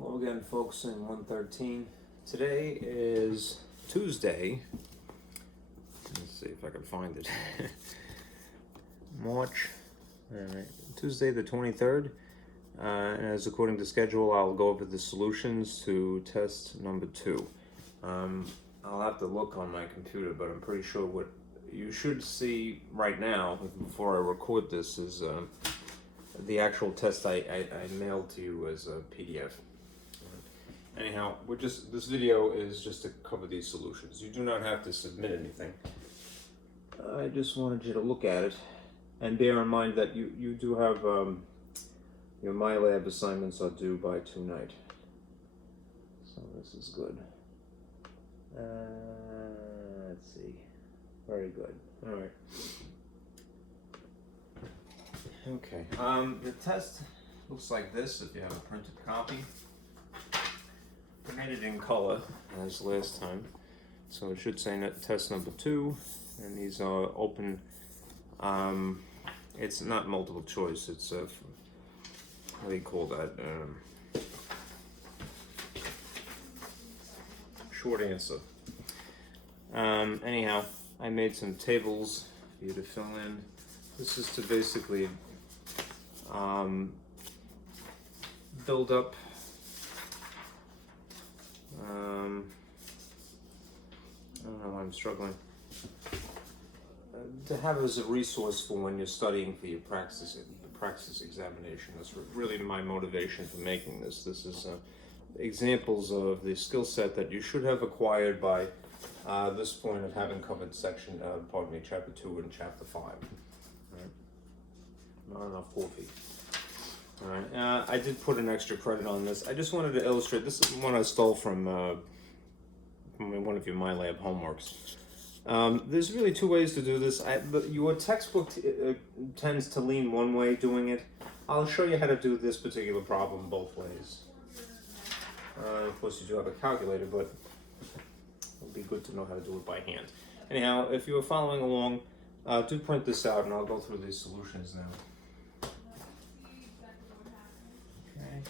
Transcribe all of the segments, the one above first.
Hello again, folks, in 113. Today is Tuesday. Let's see if I can find it. Tuesday the 23rd. And as according to schedule, I'll go over the solutions to test number 2. I'll have to look on my computer, but I'm pretty sure what you should see right now, before I record this, is the actual test I mailed to you as a PDF. Anyhow, this video is just to cover these solutions. You do not have to submit anything. I just wanted you to look at it, and bear in mind that you do have your MyLab assignments are due by tonight. So this is good. Let's see. Very good. All right. Okay. The test looks like this if you have a printed copy. I made it in color as last time, so it should say test number 2, and these are open. It's not multiple choice. It's what do you call that? Short answer. Anyhow, I made some tables for you to fill in. This is to basically build up I don't know why I'm struggling. To have as a resource for when you're studying for your practice examination. That's really my motivation for making this. This is examples of the skill set that you should have acquired by this point of having covered chapter 2 and chapter 5. All right. Not enough coffee. All right. I did put an extra credit on this. I just wanted to illustrate. This is one I stole from one of your MyLab homeworks. There's really 2 ways to do this. Your textbook tends to lean one way doing it. I'll show you how to do this particular problem both ways. Of course, you do have a calculator, but it'll be good to know how to do it by hand. Anyhow, if you are following along, do print this out, and I'll go through these solutions now. Okay.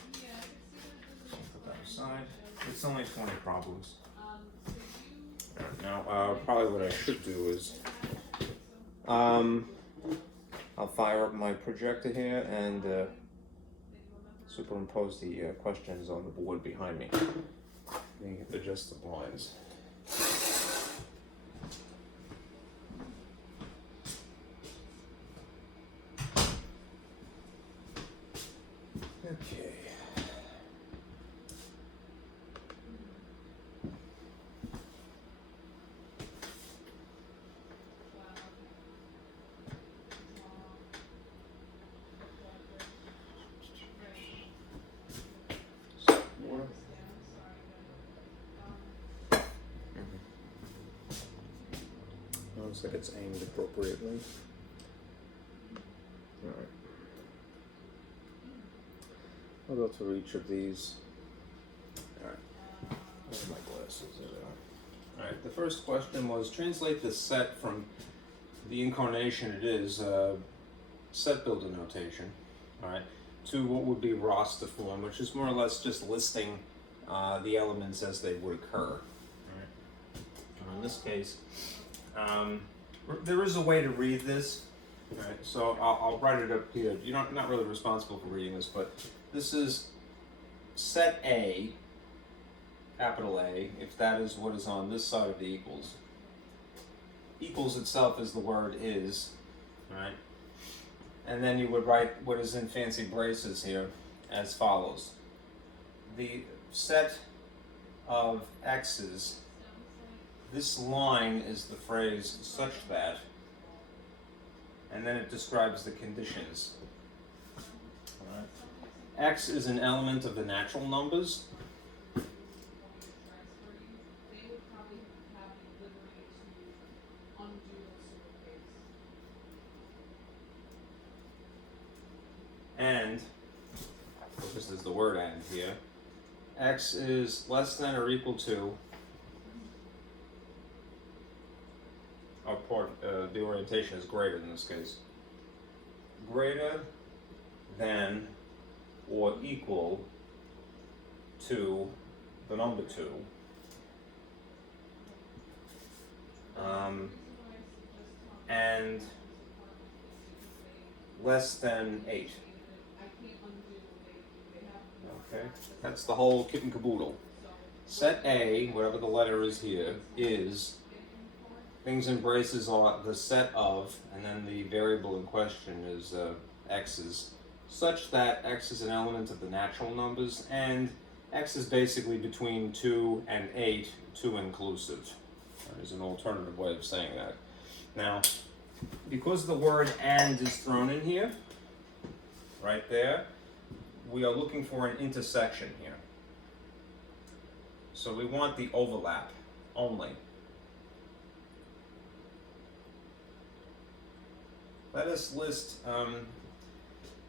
Put that aside. It's only 20 problems. Now, probably what I should do is, I'll fire up my projector here and superimpose the questions on the board behind me. Let me adjust the blinds. Okay. Looks like it's aimed appropriately. All right. I'll go through each of these. All right. Where's my glasses? There they are. All right. The first question was translate the set from the incarnation it is, set builder notation, all right, to what would be roster form, which is more or less just listing the elements as they would occur. All right. In this case, there is a way to read this, right? So I'll write it up here. You're not really responsible for reading this, but this is set A, capital A, if that is what is on this side of the equals. Equals itself is the word is, right? And then you would write what is in fancy braces here as follows. The set of x's, this line is the phrase such that, and then it describes the conditions. All right. X is an element of the natural numbers. And, this is the word and here, X is less than or equal to, the orientation is greater in this case, greater than or equal to the number 2, and less than 8. Okay, that's the whole kit and caboodle. Set A, whatever the letter is here, is things in braces are the set of, and then the variable in question is x's, such that x is an element of the natural numbers, and x is basically between 2 and 8, 2 inclusive. There's an alternative way of saying that. Now, because the word and is thrown in here, right there, we are looking for an intersection here. So we want the overlap only. Let us list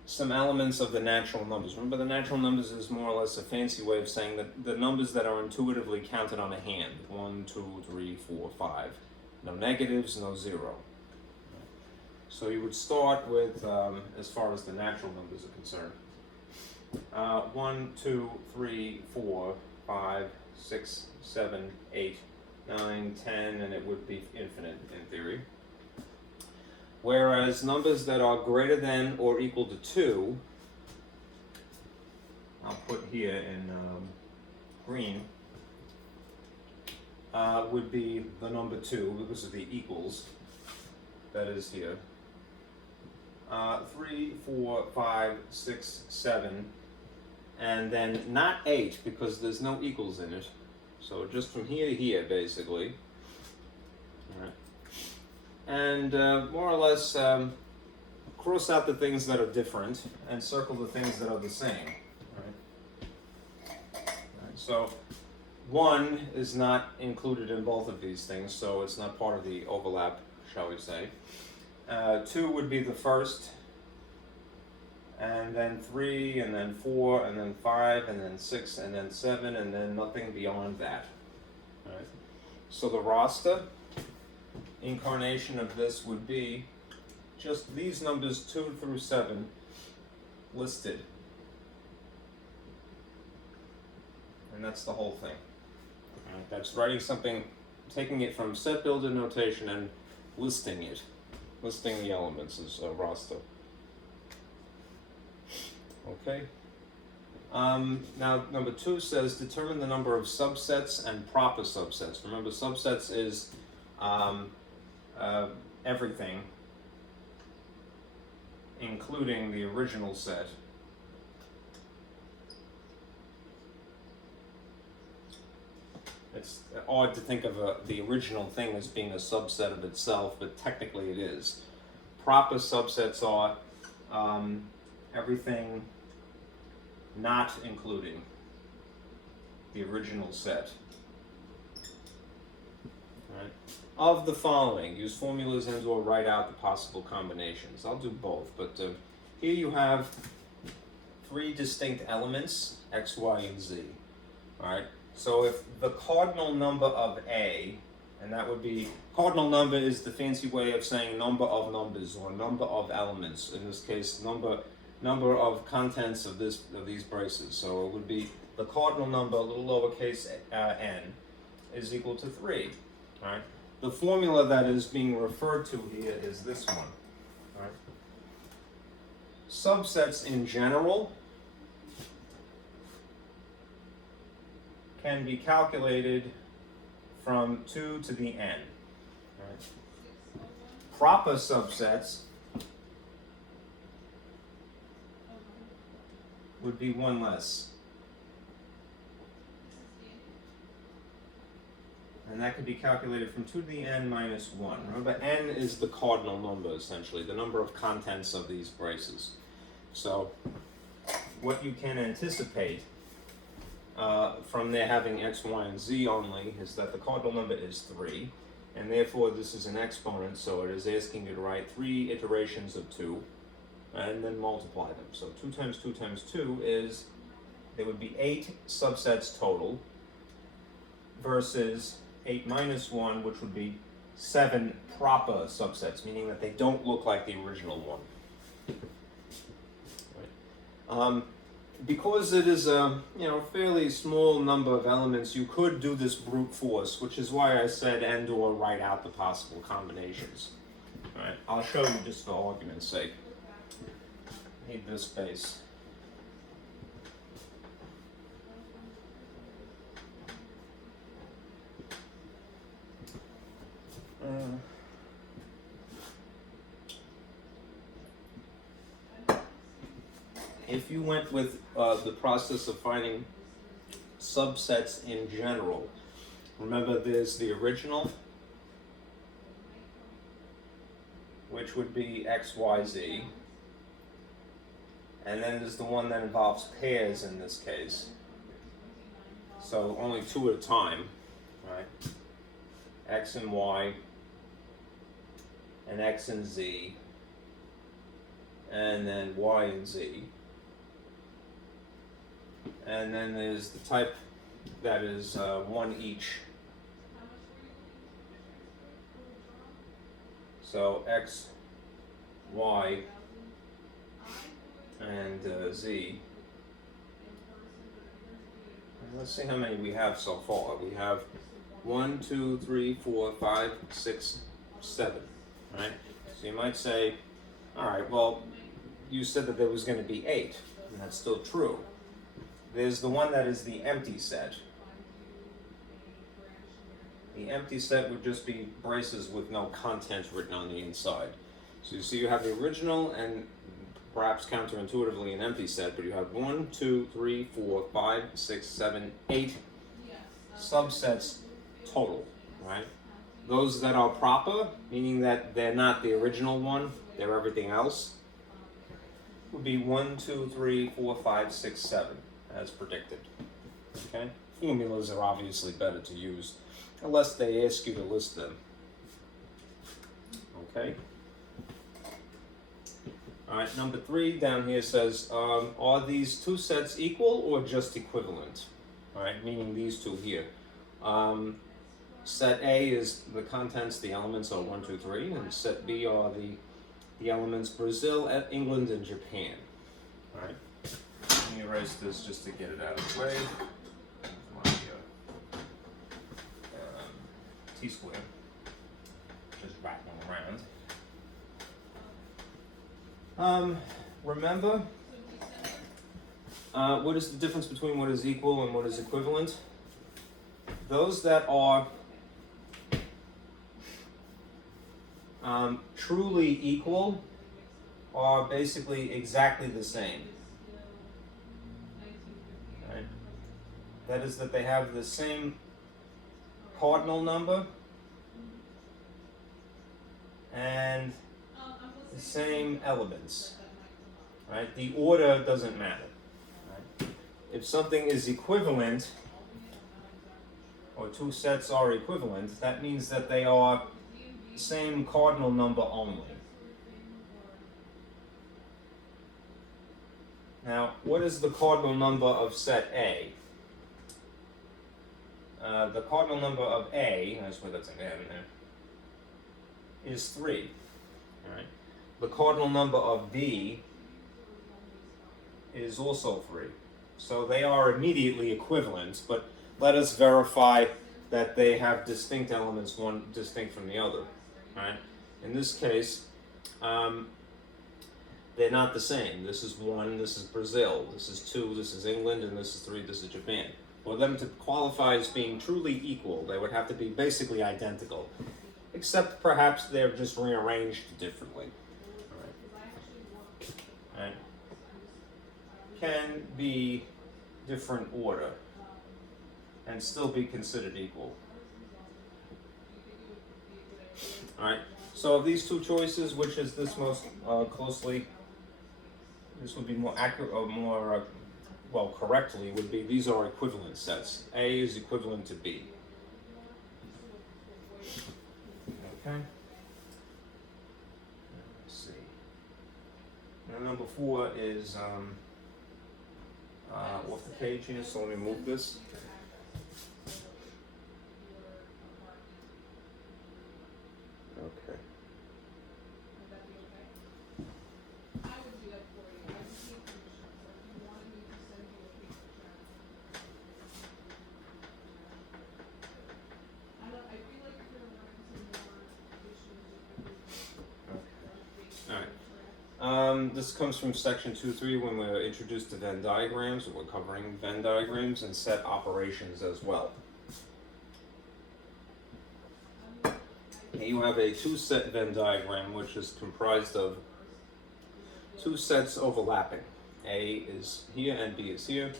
some elements of the natural numbers. Remember, the natural numbers is more or less a fancy way of saying that the numbers that are intuitively counted on a hand. 1, 2, 3, 4, 5. No negatives, no 0. So you would start with, as far as the natural numbers are concerned, 1, 2, 3, 4, 5, 6, 7, 8, 9, 10, and it would be infinite in theory. Whereas numbers that are greater than or equal to 2, I'll put here in green, would be the number 2 because of the equals that is here. 3, 4, 5, 6, 7, and then not 8 because there's no equals in it. So just from here to here, basically. All right. And more or less cross out the things that are different and circle the things that are the same. All right. So 1 is not included in both of these things, so it's not part of the overlap, shall we say. 2 would be the first, and then 3, and then 4, and then 5, and then 6, and then 7, and then nothing beyond that. All right. So the roster incarnation of this would be just these numbers 2 through 7 listed. And that's the whole thing. All right. That's writing something, taking it from set builder notation and listing it. Listing the elements is a roster. Okay. Now, number 2 says determine the number of subsets and proper subsets. Remember, subsets is everything, including the original set. It's odd to think of the original thing as being a subset of itself, but technically it is. Proper subsets are everything not including the original set. All right. Of the following, use formulas and or write out the possible combinations. I'll do both, but here you have 3 distinct elements, x, y, and z. All right. So if the cardinal number of A, and that would be, cardinal number is the fancy way of saying number of numbers or number of elements. In this case, number of contents of these braces. So it would be the cardinal number, little lowercase n, is equal to 3. All right. The formula that is being referred to here is this one. All right. Subsets in general can be calculated from 2 to the n. Right. Proper subsets would be 1 less. And that could be calculated from 2 to the n minus 1. Remember, n is the cardinal number, essentially, the number of contents of these braces. So what you can anticipate from there having x, y, and z only is that the cardinal number is 3, and therefore this is an exponent, so it is asking you to write 3 iterations of 2, and then multiply them. So 2 times 2 times 2 is, there would be 8 subsets total, versus 8 minus 1, which would be 7 proper subsets, meaning that they don't look like the original one. Right. because it is a fairly small number of elements, you could do this brute force, which is why I said and or write out the possible combinations. All right, I'll show you just for argument's sake. Need this space. If you went with the process of finding subsets in general, remember there's the original, which would be x, y, z, and then there's the one that involves pairs in this case, so only two at a time, right? X and y, and x and z, and then y and z. And then there's the type that is one each. So x, y, and z. And let's see how many we have so far. We have 1, 2, 3, 4, 5, 6, 7. Right? So you might say, all right, well, you said that there was going to be 8, and that's still true. There's the one that is the empty set. The empty set would just be braces with no content written on the inside. So you see you have the original and perhaps counterintuitively an empty set, but you have 1, 2, 3, 4, 5, 6, 7, 8 subsets total, right? Those that are proper, meaning that they're not the original one, they're everything else, would be 1, 2, 3, 4, 5, 6, 7. As predicted. Okay? Formulas are obviously better to use unless they ask you to list them. Okay? Alright, number 3 down here says, are these two sets equal or just equivalent? Alright, meaning these two here. Set A is the contents, the elements are 1, 2, 3, and set B are the elements Brazil, England, and Japan. Alright? Let me erase this just to get it out of the way. My T-square, just rattling around. Remember, what is the difference between what is equal and what is equivalent? Those that are truly equal are basically exactly the same. That is that they have the same cardinal number and the same elements, right? The order doesn't matter, right? If something is equivalent, or two sets are equivalent, that means that they are the same cardinal number only. Now, what is the cardinal number of set A? The cardinal number of A, that's where that's an N there, is 3. All right. The cardinal number of B is also 3. So they are immediately equivalent, but let us verify that they have distinct elements, one distinct from the other. All right. In this case, they're not the same. This is 1, this is Brazil, this is 2, this is England, and this is 3, this is Japan. For them to qualify as being truly equal, they would have to be basically identical, except perhaps they're just rearranged differently. All right. Can be different order and still be considered equal. All right. So of these two choices, which is this most closely? This would be more accurate or more. Well, correctly would be these are equivalent sets. A is equivalent to B. Okay. Let's see. Now number 4 is off the page here, so let me move this. Okay. This comes from section 2.3 when we're introduced to Venn diagrams. We're covering Venn diagrams and set operations as well. Here you have a two-set Venn diagram, which is comprised of two sets overlapping. A is here and B is here,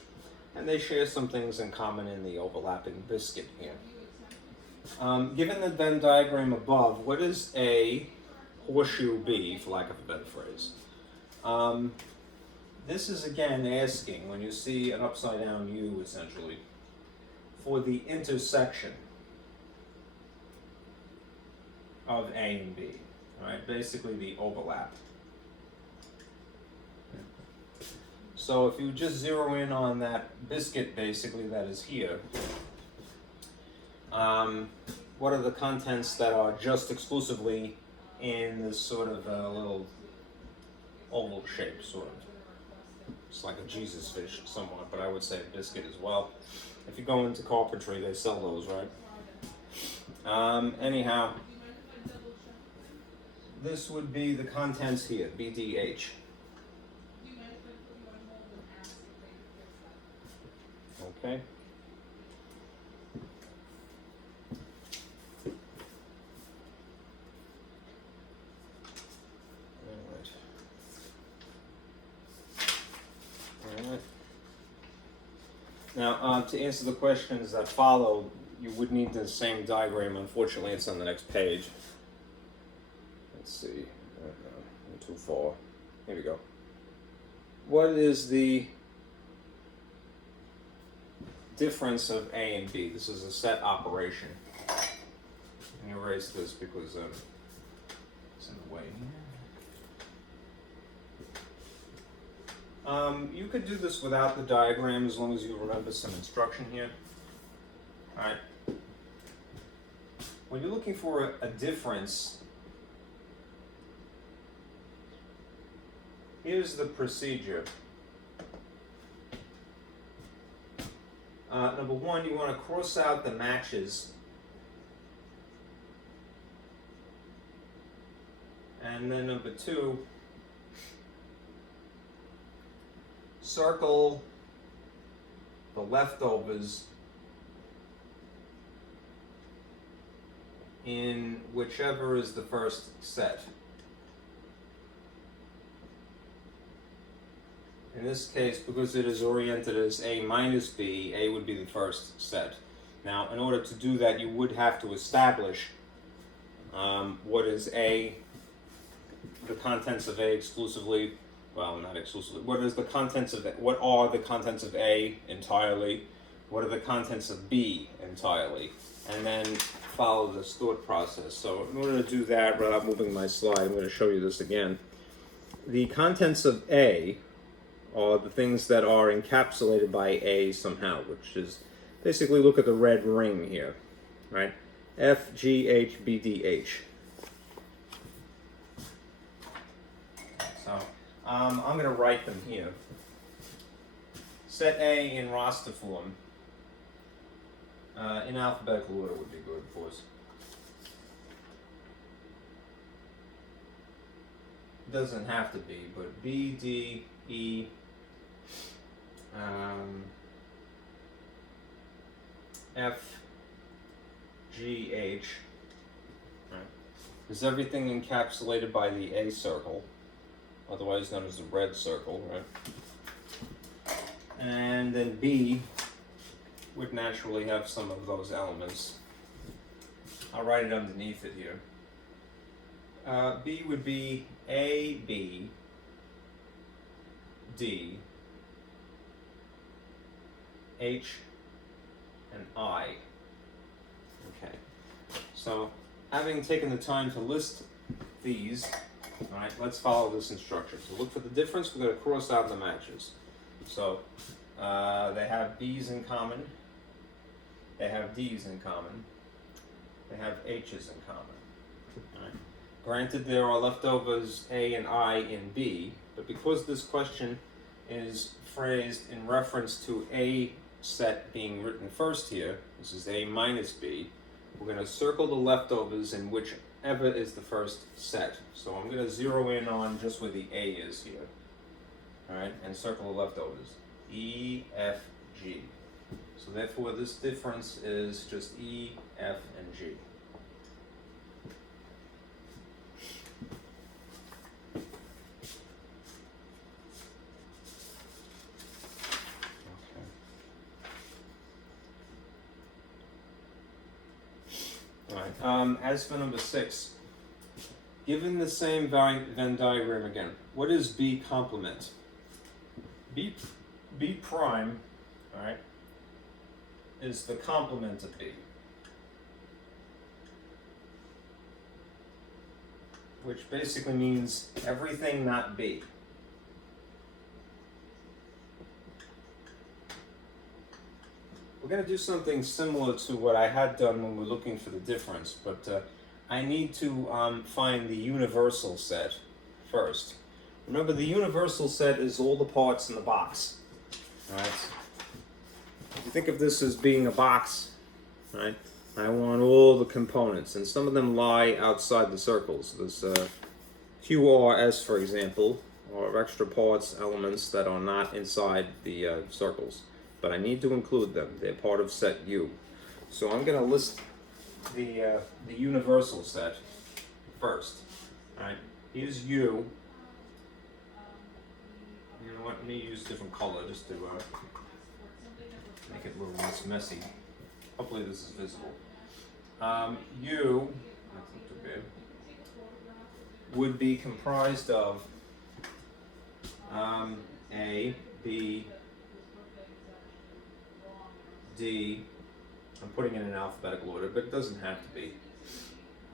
and they share some things in common in the overlapping biscuit here. Given the Venn diagram above, what is A horseshoe B, for lack of a better phrase? This is again asking, when you see an upside down U essentially, for the intersection of A and B, right? Basically the overlap. So if you just zero in on that biscuit basically that is here, what are the contents that are just exclusively in this sort of little oval shape, sort of? It's like a Jesus fish somewhat, but I would say a biscuit as well. If you go into carpentry, they sell those, right? Anyhow, this would be the contents here, BDH. Okay. Alright. Now, to answer the questions that follow, you would need the same diagram. Unfortunately, it's on the next page. Let's see. I'm too far. Here we go. What is the difference of A and B? This is a set operation. Let me erase this because it's in the way here. You could do this without the diagram as long as you remember some instruction here. Alright. When you're looking for a difference, here's the procedure. Number one, you want to cross out the matches. And then number two, circle the leftovers in whichever is the first set. In this case, because it is oriented as A minus B, A would be the first set. Now, in order to do that, you would have to establish what is A, the contents of A exclusively, well, not exclusively, what are the contents of A entirely, what are the contents of B entirely, and then follow this thought process. So in order to do that, without moving my slide, I'm going to show you this again. The contents of A are the things that are encapsulated by A somehow, which is basically, look at the red ring here, right? F, G, H, B, D, H. So I'm going to write them here. Set A in roster form. In alphabetical order would be good, of course. Doesn't have to be, but B, D, E, F, G, H, right? Is everything encapsulated by the A circle, otherwise known as the red circle, right? And then B would naturally have some of those elements. I'll write it underneath it here. B would be A, B, D, H, and I. Okay. So, having taken the time to list these, all right, let's follow this instruction. To look for the difference, we're going to cross out the matches. So, they have B's in common, they have D's in common, they have H's in common. All right. Granted, there are leftovers A and I in B, but because this question is phrased in reference to A set being written first here, this is A minus B, we're going to circle the leftovers in which whatever is the first set. So I'm going to zero in on just where the A is here. Alright, and circle the leftovers. E, F, G. So therefore this difference is just E, F, and G. As for number 6, given the same Venn diagram again, what is B complement? B prime, all right, is the complement of B, which basically means everything not B. We're going to do something similar to what I had done when we're looking for the difference, but I need to find the universal set first. Remember, the universal set is all the parts in the box. All right? If you think of this as being a box, right? I want all the components, and some of them lie outside the circles. There's Q, R, S, for example, or extra parts, elements that are not inside the circles. But I need to include them. They're part of set U. So I'm going to list the universal set first. All right, here's U. You know what? Let me use a different color just to make it a little less messy. Hopefully this is visible. U, that's not too bad, would be comprised of A, B, D. I'm putting it in alphabetical order, but it doesn't have to be.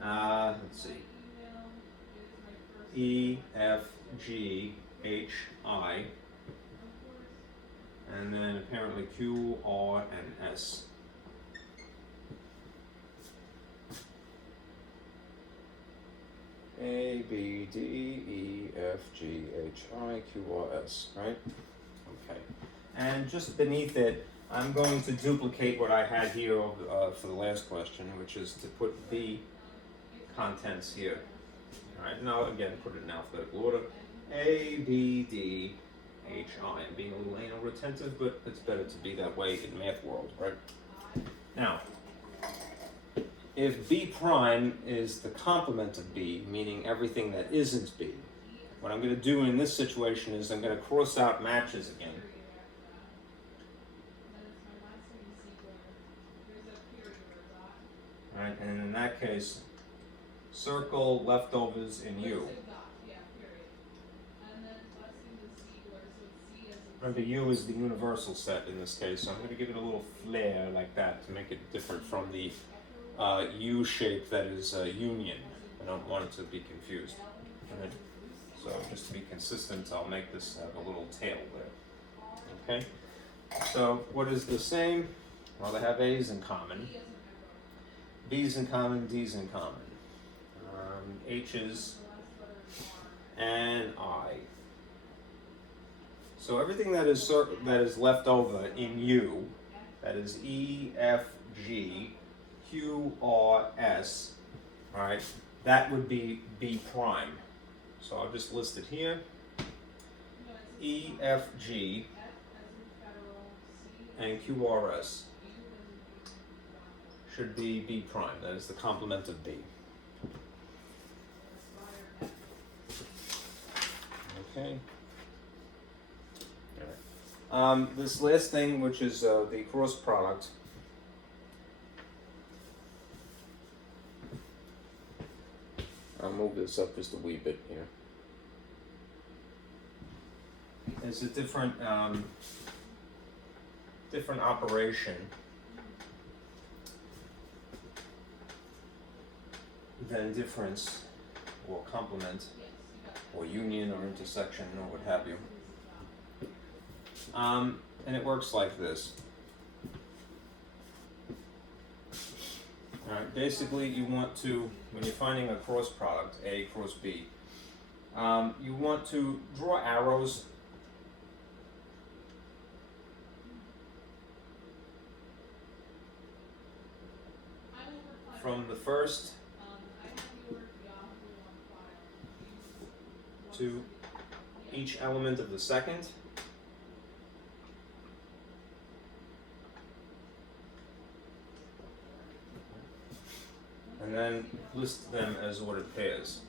Let's see. E, F, G, H, I, and then apparently Q, R, and S. A, B, D, E, F, G, H, I, Q, R, S, right? Okay. And just beneath it, I'm going to duplicate what I had here for the last question, which is to put B contents here. All right, now again, put it in alphabetical order. A, B, D, H, I. I'm being a little anal retentive, but it's better to be that way in math world, right? Now, if B prime is the complement of B, meaning everything that isn't B, what I'm going to do in this situation is I'm going to cross out matches again. Right, and in that case, circle leftovers in U. Remember, U is the universal set in this case, so I'm going to give it a little flair like that to make it different from the U shape that is union. I don't want it to be confused. Right? So just to be consistent, I'll make this have a little tail there. Okay? So what is the same? Well, they have A's in common. B's in common, D's in common, H's, and I. So everything that is left over in U, that is E, F, G, Q, R, S, all right, that would be B prime. So I'll just list it here. E, F, G, and Q, R, S. Should be B prime, that is the complement of B. Okay. All right. This last thing, which is the cross product, I'll move this up just a wee bit here. It's a different operation than difference or complement or union or intersection or what have you. And it works like this. All right, basically you want to, when you're finding a cross product, A cross B, you want to draw arrows from the first to each element of the second. And then list them as ordered pairs.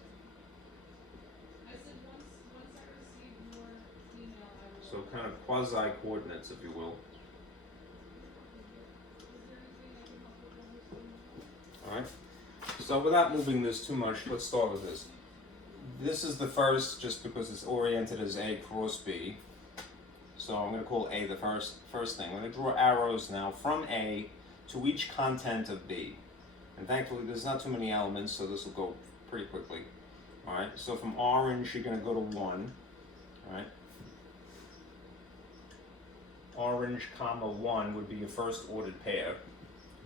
So kind of quasi-coordinates, if you will. Alright, so without moving this too much, let's start with this. This is the first, just because it's oriented as A cross B. So I'm going to call A the first thing. I'm going to draw arrows now from A to each content of B. And thankfully there's not too many elements, so this will go pretty quickly. Alright, so from orange you're going to go to 1. Alright. Orange comma 1 would be your first ordered pair.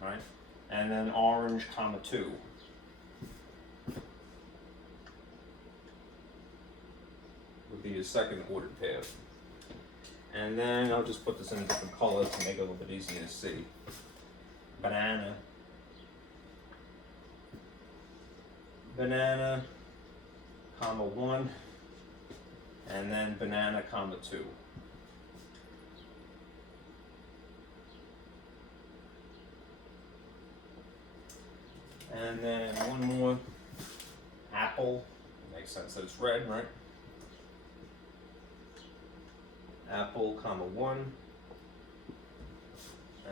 Alright. And then orange comma 2. Would be your second ordered pair. And then I'll just put this in a different color to make it a little bit easier to see. Banana. Banana, comma 1, and then banana, comma 2. And then one more, apple. Makes sense that it's red, right? Apple, comma 1,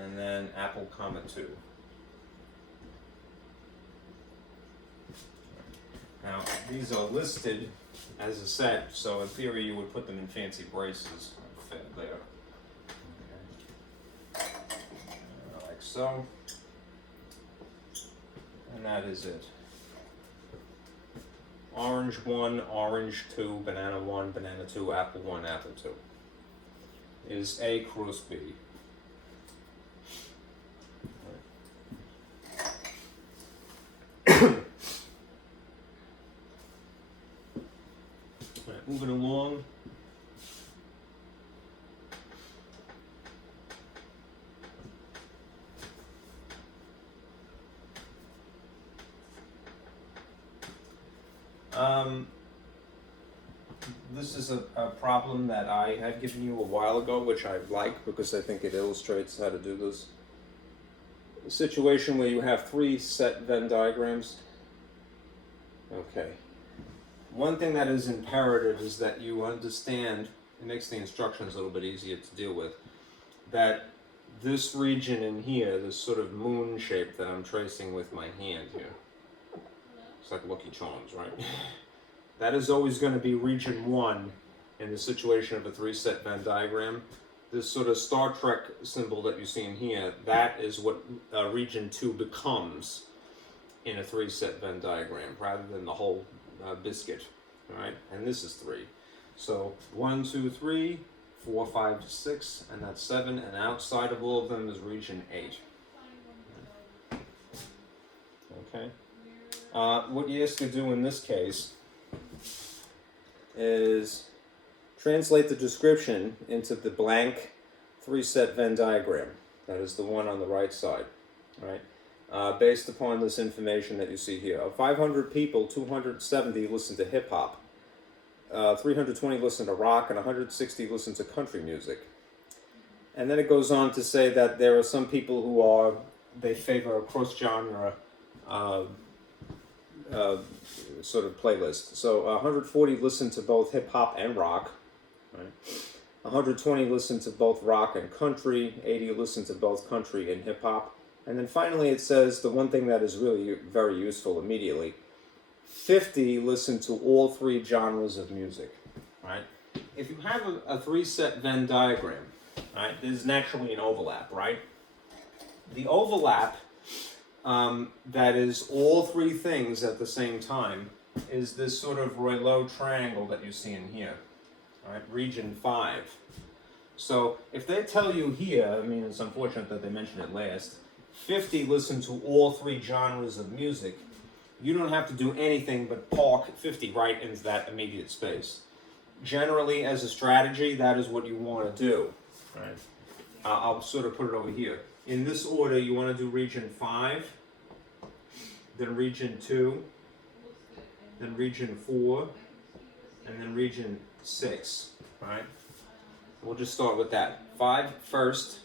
and then apple, comma 2. Now, these are listed as a set, so in theory you would put them in fancy braces. Fit there. Okay. Like so. And that is it. Orange 1, orange 2, banana 1, banana 2, apple 1, apple 2. Is A cross B. Moving along. This is a problem that I had given you a while ago, which I like because I think it illustrates how to do this. A situation where you have 3 set Venn diagrams. Okay. One thing that is imperative is that you understand, it makes the instructions a little bit easier to deal with, that this region in here, this sort of moon shape that I'm tracing with my hand here, it's like Lucky Charms, right? That is always going to be region 1 in the situation of a 3-set Venn diagram. This sort of Star Trek symbol that you see in here, that is what region 2 becomes in a 3-set Venn diagram, rather than the whole biscuit, all right? And this is 3. So 1, 2, 3, 4, 5, 6, and that's 7, and outside of all of them is region 8. Okay. What you have to do in this case is translate the description into the blank 3-set Venn diagram. That is the one on the right side, right? Based upon this information that you see here. Of 500 people, 270 listen to hip-hop, 320 listen to rock, and 160 listen to country music. And then it goes on to say that there are some people who they favor a cross-genre sort of playlist. So 140 listen to both hip-hop and rock, right? 120 listen to both rock and country, 80 listen to both country and hip-hop. And then finally it says the one thing that is really very useful immediately, 50 listen to all 3 genres of music, right? If you have a 3-set Venn diagram, right, there's naturally an overlap, right? The overlap that is all 3 things at the same time is this sort of Rayleigh triangle that you see in here, all right, region 5. So if they tell you here, I mean, it's unfortunate that they mentioned it last, 50 listen to all 3 genres of music, you don't have to do anything but park 50 right into that immediate space. Generally, as a strategy, that is what you want to do, right? I'll sort of put it over here. In this order, you want to do region 5, then region 2, then region 4, and then region 6, right? We'll just start with that. 5 first,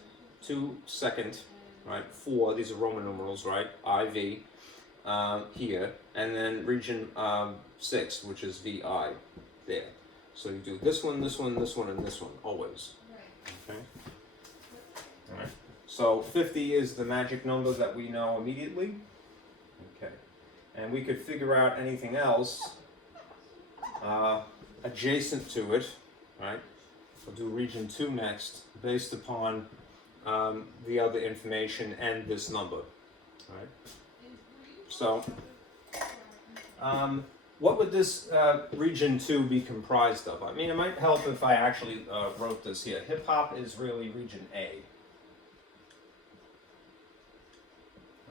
2 second, right? 4, these are Roman numerals, right? IV here, and then region 6, which is VI there. So you do this one, this one, this one, and this one, always. Okay? All right. So 50 is the magic number that we know immediately. Okay. And we could figure out anything else adjacent to it, right? We'll do region 2 next, based upon the other information and this number, right? So, what would this region 2 be comprised of? I mean, it might help if I actually wrote this here. Hip hop is really region A,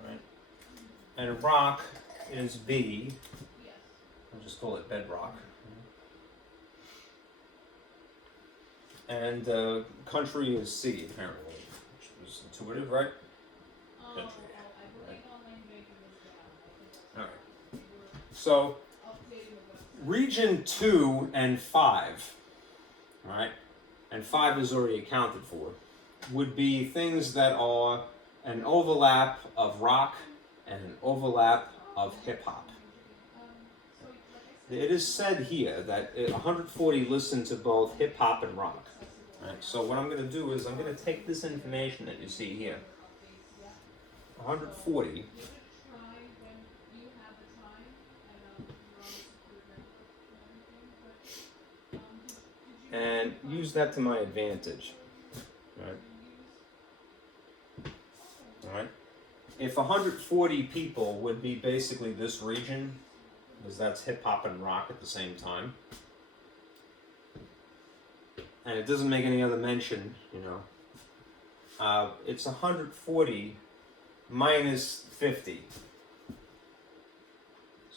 right? And rock is B. I'll just call it bedrock. And country is C, apparently, which was intuitive, right? Country, right? All right. So, region 2 and 5, right? And 5 is already accounted for, would be things that are an overlap of rock and an overlap of hip hop. It is said here that 140 listen to both hip hop and rock. Right, so what I'm going to do is I'm going to take this information that you see here, 140, and use that to my advantage. Right? All right. If 140 people would be basically this region, because that's hip hop and rock at the same time. And it doesn't make any other mention, you know. It's 140 minus 50.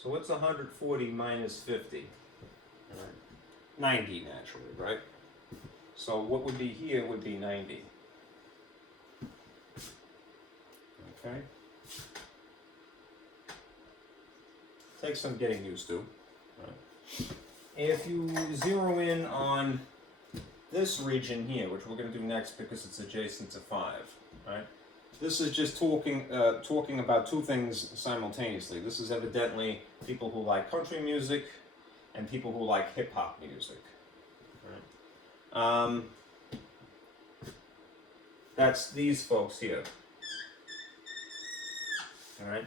So what's 140 minus 50? All right. 90 naturally, right? So what would be here would be 90. Okay. Takes some getting used to. Right. If you zero in on this region here, which we're going to do next because it's adjacent to 5, right? This is just talking about two things simultaneously. This is evidently people who like country music and people who like hip hop music. Right? That's these folks here. All right.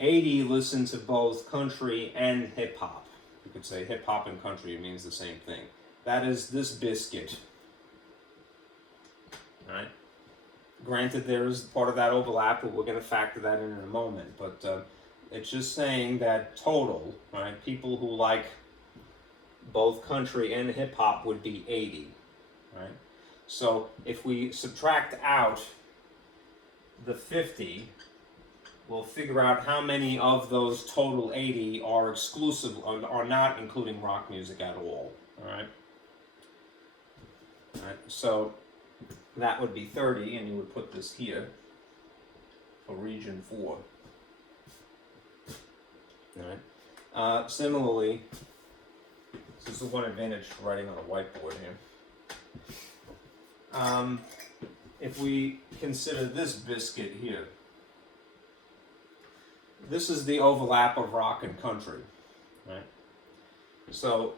80 listen to both country and hip hop. You could say hip hop and country means the same thing. That is this biscuit. All right. Granted, there is part of that overlap, but we're going to factor that in a moment. But it's just saying that total, right? People who like both country and hip hop would be 80, right? So if we subtract out the 50, we'll figure out how many of those total 80 are exclusive, are not including rock music at all. All right. All right. So that would be 30, and you would put this here for region 4. All right. Similarly, this is the one advantage to writing on a whiteboard here. If we consider this biscuit here, this is the overlap of rock and country, right? So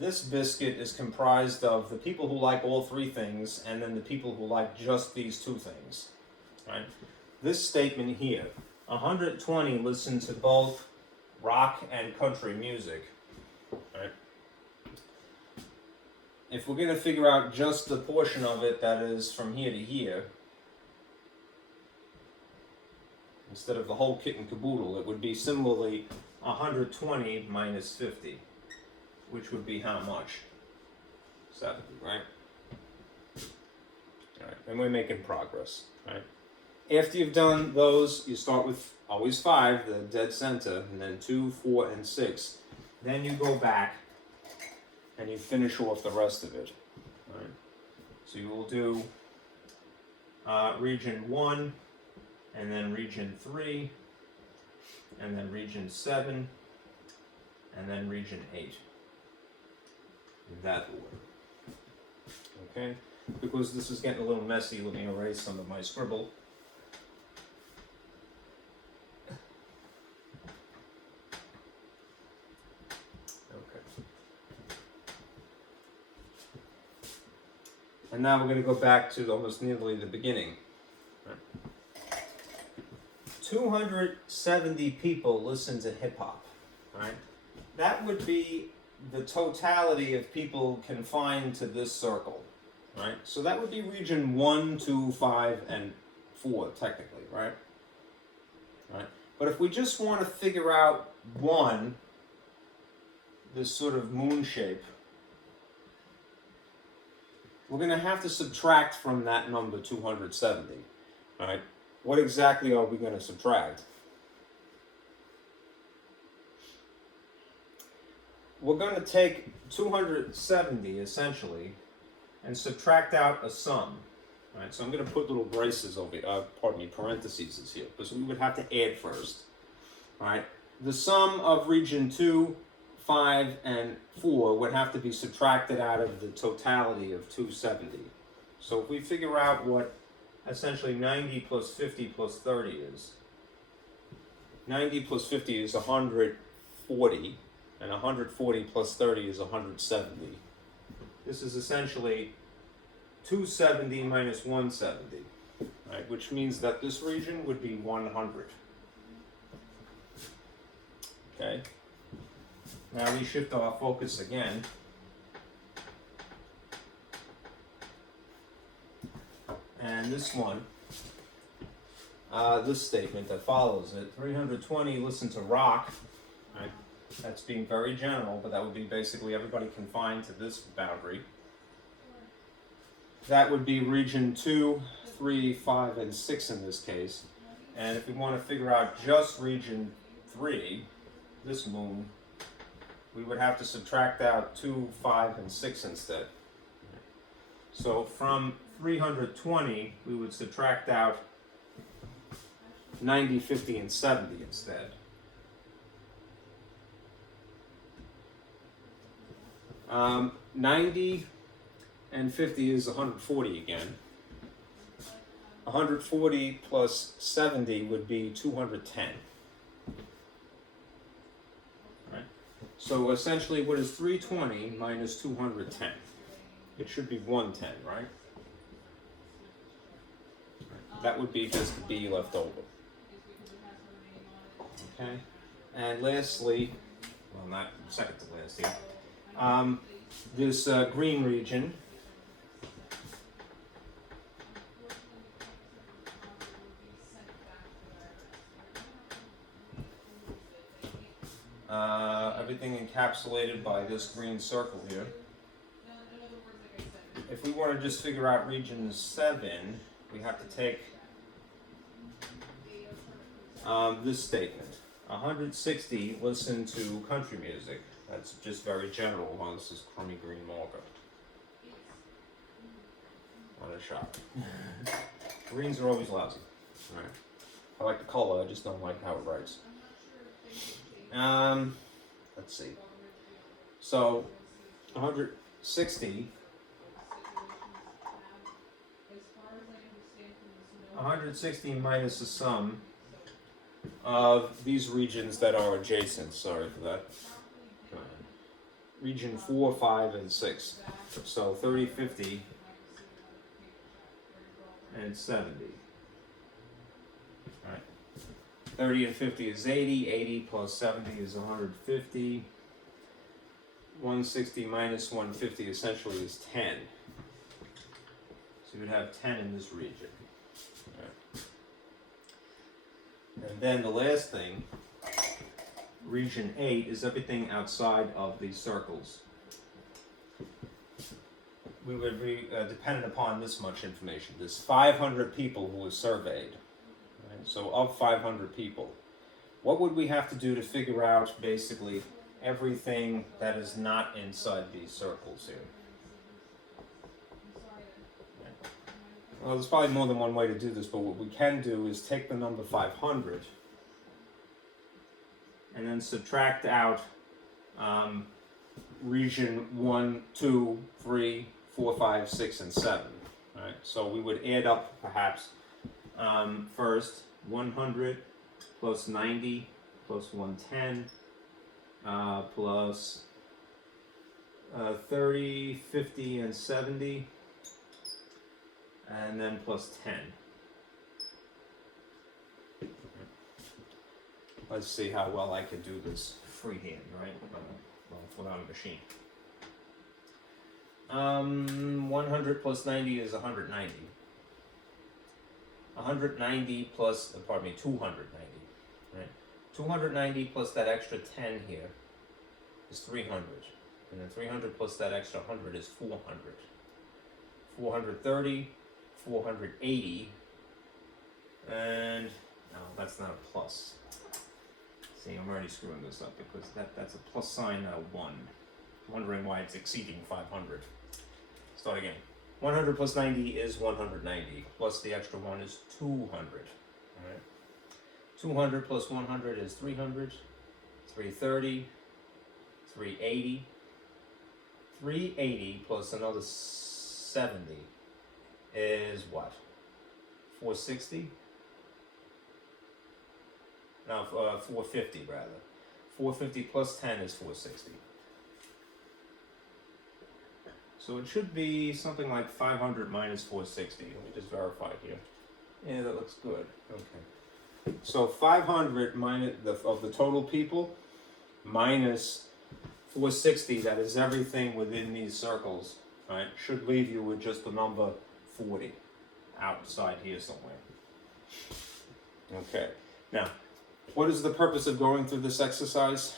this biscuit is comprised of the people who like all three things and then the people who like just these two things, right? This statement here, 120 listen to both rock and country music, right? If we're going to figure out just the portion of it that is from here to here, instead of the whole kit and caboodle, it would be similarly 120 minus 50, which would be how much? 70, right? All right, and we're making progress, right? After you've done those, you start with always 5, the dead center, and then 2, 4, and 6. Then you go back and you finish off the rest of it, right? So you will do region 1, and then region 3, and then region 7, and then region 8. in that order. Okay? Because this is getting a little messy, let me erase some of my scribble. And now we're going to go back to almost nearly the beginning. 270 people listen to hip hop, right? That would be the totality of people confined to this circle, right? So that would be region 1, 2, 5, and 4, technically, right? Right. But if we just want to figure out 1, this sort of moon shape, we're going to have to subtract from that number 270, right? What exactly are we going to subtract? We're going to take 270, essentially, and subtract out a sum, right? So I'm going to put little braces over, parentheses here, because we would have to add first, right? The sum of region 2, 5, and 4 would have to be subtracted out of the totality of 270. So if we figure out what essentially 90 plus 50 plus 30 is, 90 plus 50 is 140, and 140 plus 30 is 170. This is essentially 270 minus 170, right? Which means that this region would be 100. Okay? Now we shift our focus again. And this one, this statement that follows it, 320 listen to rock, right? That's being very general, but that would be basically everybody confined to this boundary. That would be region 2, 3, 5, and 6 in this case. And if we want to figure out just region 3, this moon, we would have to subtract out 2, 5, and 6 instead. So from 320, we would subtract out 90, 50, and 70 instead. Um, 90 and 50 is 140 again. 140 plus 70 would be 210. So essentially, what is 320 minus 210? It should be 110, right? That would be just the B left over. Okay? And lastly, well, not second to last here, this green region. Everything encapsulated by this green circle here. If we want to just figure out region 7, we have to take this statement. 160 listen to country music. That's just very general. Well, this is crummy green marker. Not a shot. Greens are always lousy. All right. I like the color, I just don't like how it writes. Let's see. So, 160. 160 minus the sum of these regions that are adjacent. Sorry for that. Region 4, 5, and 6. So 30, 50, and 70. 30 and 50 is 80, 80 plus 70 is 150, 160 minus 150 essentially is 10. So you would have 10 in this region. Right. And then the last thing, region 8, is everything outside of these circles. We would be dependent upon this much information. There's 500 people who were surveyed. So of 500 people, what would we have to do to figure out basically everything that is not inside these circles here? Well, there's probably more than one way to do this, but what we can do is take the number 500 and then subtract out region 1, 2, 3, 4, 5, 6, and 7. Right? So we would add up perhaps first 100 plus 90 plus 110 plus 30, 50, and 70, and then plus 10. Let's see how well I can do this freehand, right? Well, without a machine. 100 plus 90 is 190. 190 plus, pardon me, 290, right? 290 plus that extra 10 here is 300. And then 300 plus that extra 100 is 400. 430, 480, and no, that's not a plus. See, I'm already screwing this up because that's a plus sign, not a 1. Wondering why it's exceeding 500. Start again. 100 plus 90 is 190, plus the extra 1 is 200. All right. 200 plus 100 is 300, 330, 380. 380 plus another 70 is what? 460? No, 450 rather. 450 plus 10 is 460. So it should be something like 500 minus 460. Let me just verify here. Yeah, that looks good. Okay. So 500 minus of the total people minus 460, that is everything within these circles, right, should leave you with just the number 40 outside here somewhere. Okay. Now, what is the purpose of going through this exercise?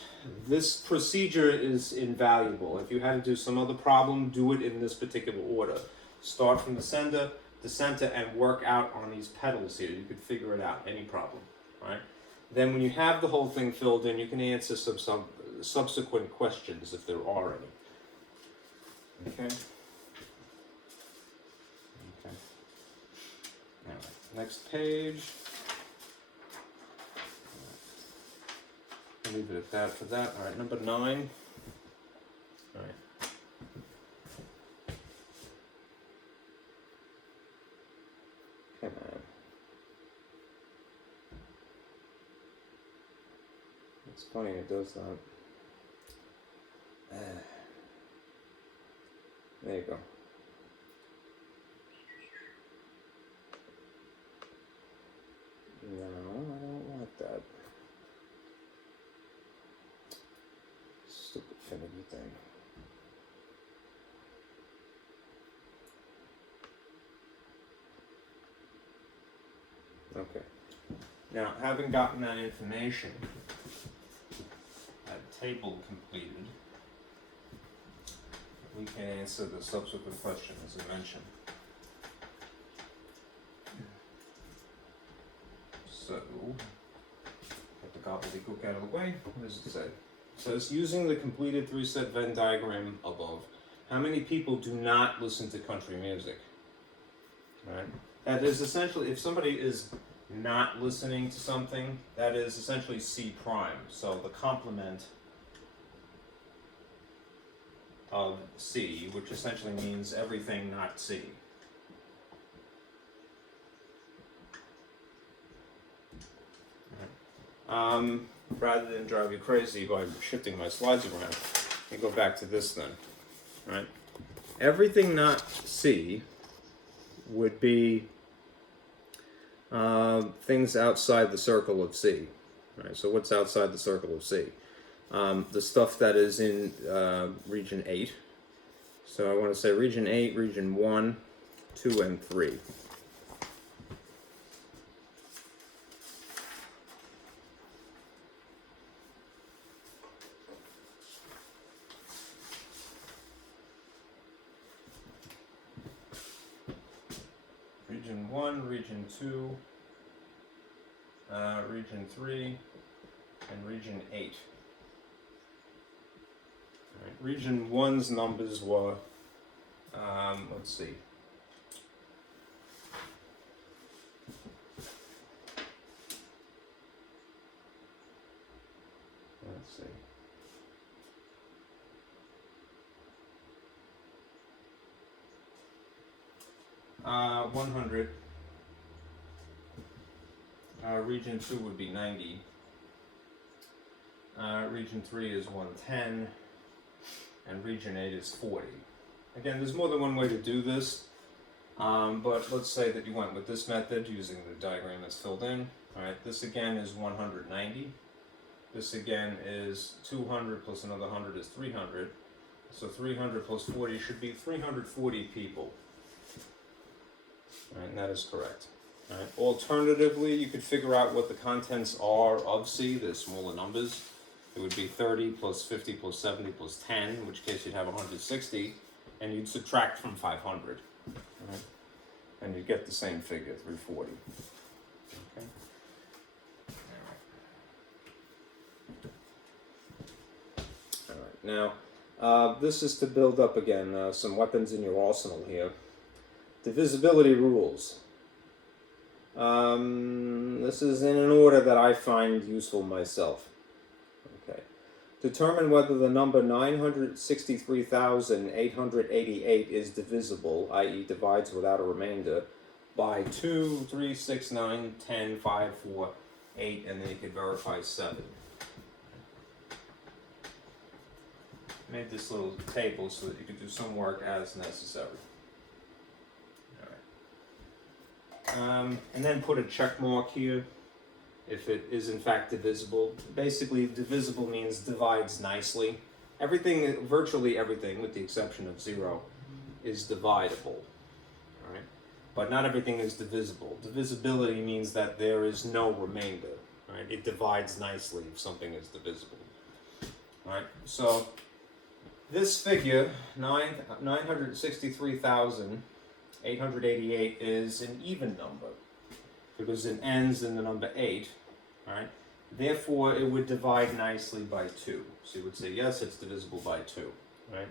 This procedure is invaluable. If you had to do some other problem, do it in this particular order. Start from the center, and work out on these petals here. You could figure it out, any problem, right? Then when you have the whole thing filled in, you can answer some subsequent questions if there are any. Okay? Okay. All right. Next page. I'll leave it at that for that. All right, number 9. All right. Come on. It's funny, it does that. There you go. No, I don't want that. Stupid finicky thing. Okay. Now, having gotten that information, that table completed, we can answer the subsequent question as I mentioned. So, get the gobbledygook out of the way. What does it say? It says, using the completed 3-set Venn diagram above, how many people do not listen to country music? Right? That is essentially, if somebody is not listening to something, that is essentially C prime. So the complement of C, which essentially means everything not C. Rather than drive you crazy by shifting my slides around, let me go back to this then. Right? Everything not C would be things outside the circle of C. Right? So what's outside the circle of C? The stuff that is in region 8. So I want to say region 8, region 1, 2, and 3. Region 1, region 2, region 3, and region 8. Right. Region 1's numbers were, let's see. Let's see. 100. Region 2 would be 90. Region 3 is 110. And region 8 is 40. Again, there's more than one way to do this. But let's say that you went with this method using the diagram that's filled in. Alright, this again is 190. This again is 200 plus another 100 is 300. So 300 plus 40 should be 340 people. Alright, and that is correct. Alright, alternatively, you could figure out what the contents are of C, the smaller numbers. It would be 30 plus 50 plus 70 plus 10, in which case you'd have 160, and you'd subtract from 500. Alright, and you'd get the same figure, 340. Okay. Now, this is to build up again some weapons in your arsenal here. Divisibility rules. This is in an order that I find useful myself. Okay. Determine whether the number 963,888 is divisible, i.e. divides without a remainder, by 2, 3, 6, 9, 10, 5, 4, 8, and then you can verify 7. Made this little table so that you could do some work as necessary. Alright. And then put a check mark here if it is in fact divisible. Basically, divisible means divides nicely. Everything, virtually everything, with the exception of 0, is dividable. Alright? But not everything is divisible. Divisibility means that there is no remainder. Right? It divides nicely if something is divisible. Alright, so this figure, 963,888, is an even number because it ends in the number 8, right? Therefore, it would divide nicely by 2. So you would say, yes, it's divisible by 2, right?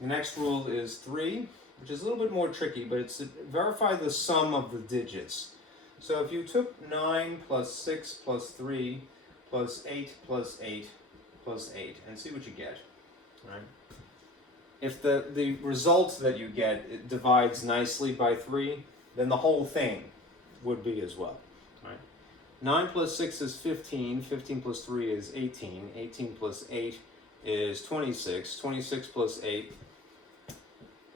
The next rule is 3, which is a little bit more tricky, but it's to verify the sum of the digits. So if you took 9 plus 6 plus 3 plus 8 plus 8 plus 8, and see what you get, right? If the result that you get it divides nicely by 3, then the whole thing would be as well. Right? 9 plus 6 is 15, 15 plus 3 is 18, 18 plus 8 is 26, 26 plus 8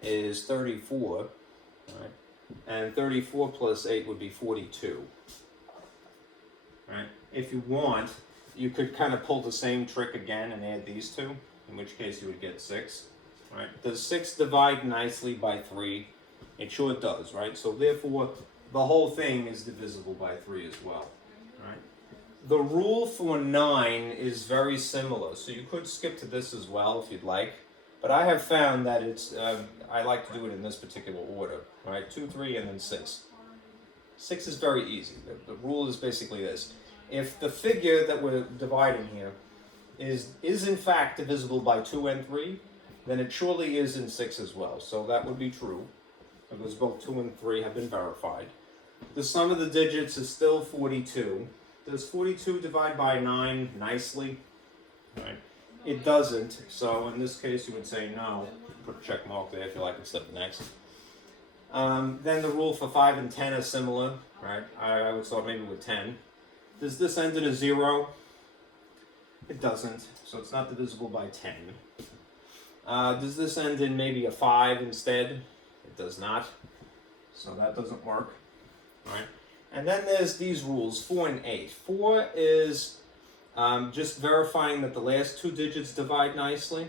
is 34, right? And 34 plus 8 would be 42. Right? If you want, you could kind of pull the same trick again and add these two, in which case you would get 6. Right? Does 6 divide nicely by 3? It sure does, right? So therefore, the whole thing is divisible by 3 as well. Right? The rule for 9 is very similar, so you could skip to this as well if you'd like. But I have found that it's, I like to do it in this particular order, right? 2, 3, and then 6. 6 is very easy. The rule is basically this. If the figure that we're dividing here is in fact divisible by 2 and 3, then it surely is in 6 as well. So that would be true, because both 2 and 3 have been verified. The sum of the digits is still 42. Does 42 divide by 9 nicely? Right. It doesn't, so in this case you would say no. Put a check mark there if you like instead of next. Then the rule for 5 and 10 is similar, right? I would start maybe with 10. Does this end in a 0? It doesn't, so it's not divisible by 10. Does this end in maybe a 5 instead? It does not, so that doesn't work, right? And then there's these rules, 4 and 8. 4 is just verifying that the last 2 digits divide nicely.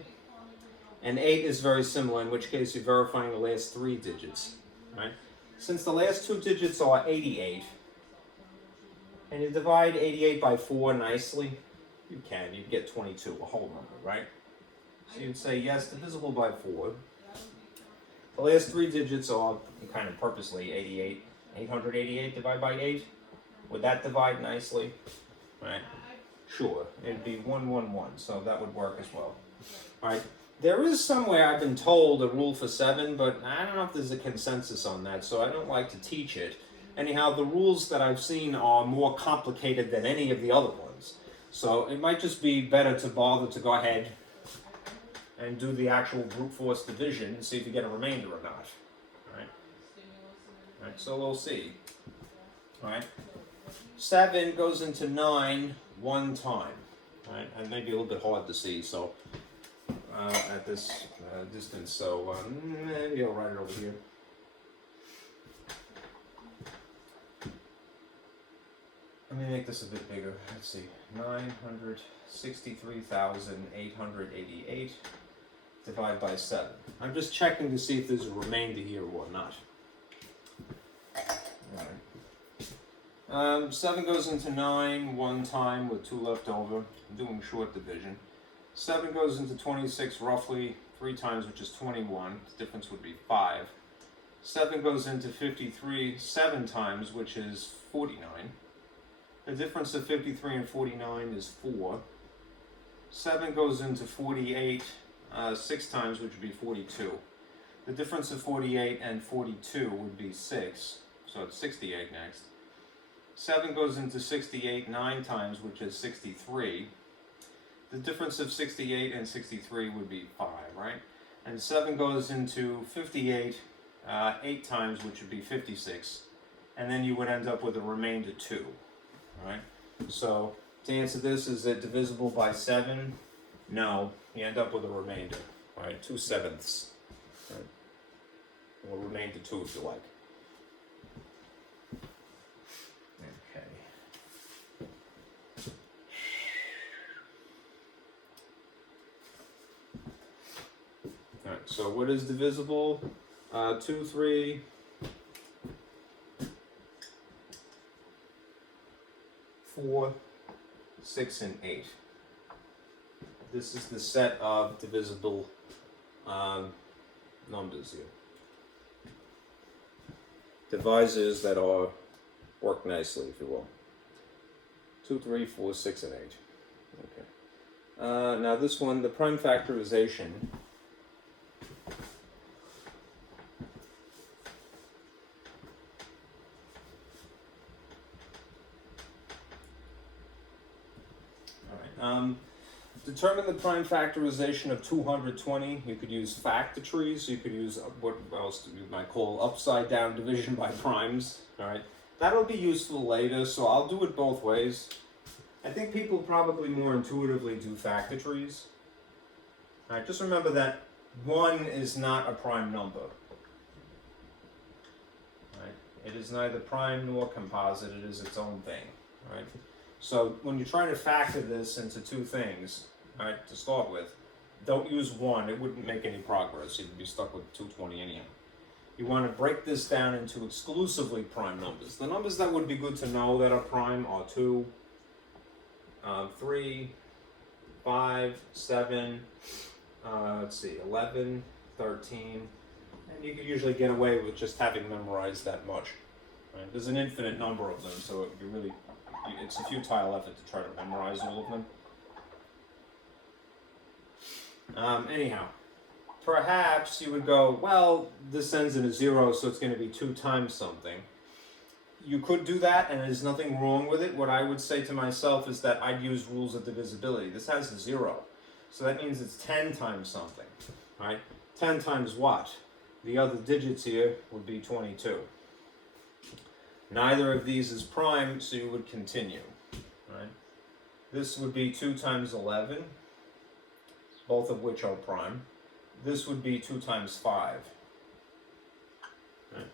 And 8 is very similar, in which case you're verifying the last 3 digits, right? Since the last 2 digits are 88, and you divide 88 by 4 nicely, you can. You get 22, a whole number, right? So you'd say, yes, divisible by 4. The last 3 digits are kind of purposely 88. 888 divided by 8. Would that divide nicely? Right? Sure. It'd be 111, so that would work as well. Alright. There is somewhere, I've been told, a rule for 7, but I don't know if there's a consensus on that, so I don't like to teach it. Anyhow, the rules that I've seen are more complicated than any of the other ones. So it might just be better to bother to go ahead and do the actual brute force division and see if you get a remainder or not. Right? Alright, so we'll see. Alright. 7 goes into 9 one time. Alright, and maybe a little bit hard to see, so at this distance, so maybe I'll write it over here. Let me make this a bit bigger. Let's see, 963,888 divided by 7. I'm just checking to see if there's a remainder here or not. Alright. 7 goes into 9 one time with 2 left over. I'm doing short division. 7 goes into 26 roughly 3 times, which is 21. The difference would be 5. 7 goes into 53 7 times, which is 49. The difference of 53 and 49 is 4. 7 goes into 48 6 times, which would be 42. The difference of 48 and 42 would be 6, so it's 68 next. 7 goes into 68 9 times, which is 63. The difference of 68 and 63 would be 5, right? And 7 goes into 58 8 times, which would be 56. And then you would end up with a remainder 2, right? So to answer this, is it divisible by 7? No, you end up with a remainder, right? 2/7, right? Or remainder 2 if you like. Okay. Alright, so what is divisible? 2, 3, 4, 6, and 8. This is the set of divisible numbers here. Divisors that are work nicely, if you will. 2, 3, 4, 6, and 8. Okay. Now this one, the prime factorization. Determine the prime factorization of 220. You could use factor-trees. You could use what else you might call upside down division by primes. All right, that'll be useful later. So I'll do it both ways. I think people probably more intuitively do factor-trees. All right, just remember that 1 is not a prime number. All right, it is neither prime nor composite. It is its own thing. All right. So when you're trying to factor this into 2 things, all right, to start with, don't use 1. It wouldn't make any progress. You'd be stuck with 220 anyhow. You want to break this down into exclusively prime numbers. The numbers that would be good to know that are prime are 2, 3, 5, 7, let's see, 11, 13, and you could usually get away with just having memorized that much. Right? There's an infinite number of them, so it's a futile effort to try to memorize all of them. Anyhow, perhaps you would go, well, this ends in a 0, so it's going to be 2 times something. You could do that, and there's nothing wrong with it. What I would say to myself is that I'd use rules of divisibility. This has a 0, so that means it's 10 times something, right? 10 times what? The other digits here would be 22. Neither of these is prime, so you would continue, right? This would be 2 times 11, both of which are prime. This would be 2 times 5. Right.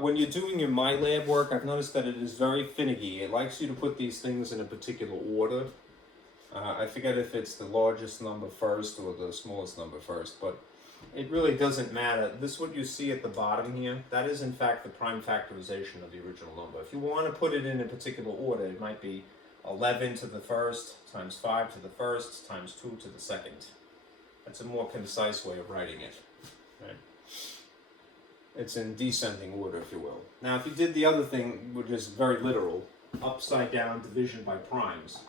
When you're doing your MyLab work, I've noticed that it is very finicky. It likes you to put these things in a particular order. I forget if it's the largest number first or the smallest number first, but it really doesn't matter. This, what you see at the bottom here, that is in fact the prime factorization of the original number. If you want to put it in a particular order, it might be 11 to the first, times 5 to the first, times 2 to the second. That's a more concise way of writing it. Right? It's in descending order, if you will. Now, if you did the other thing, which is very literal, upside down division by primes,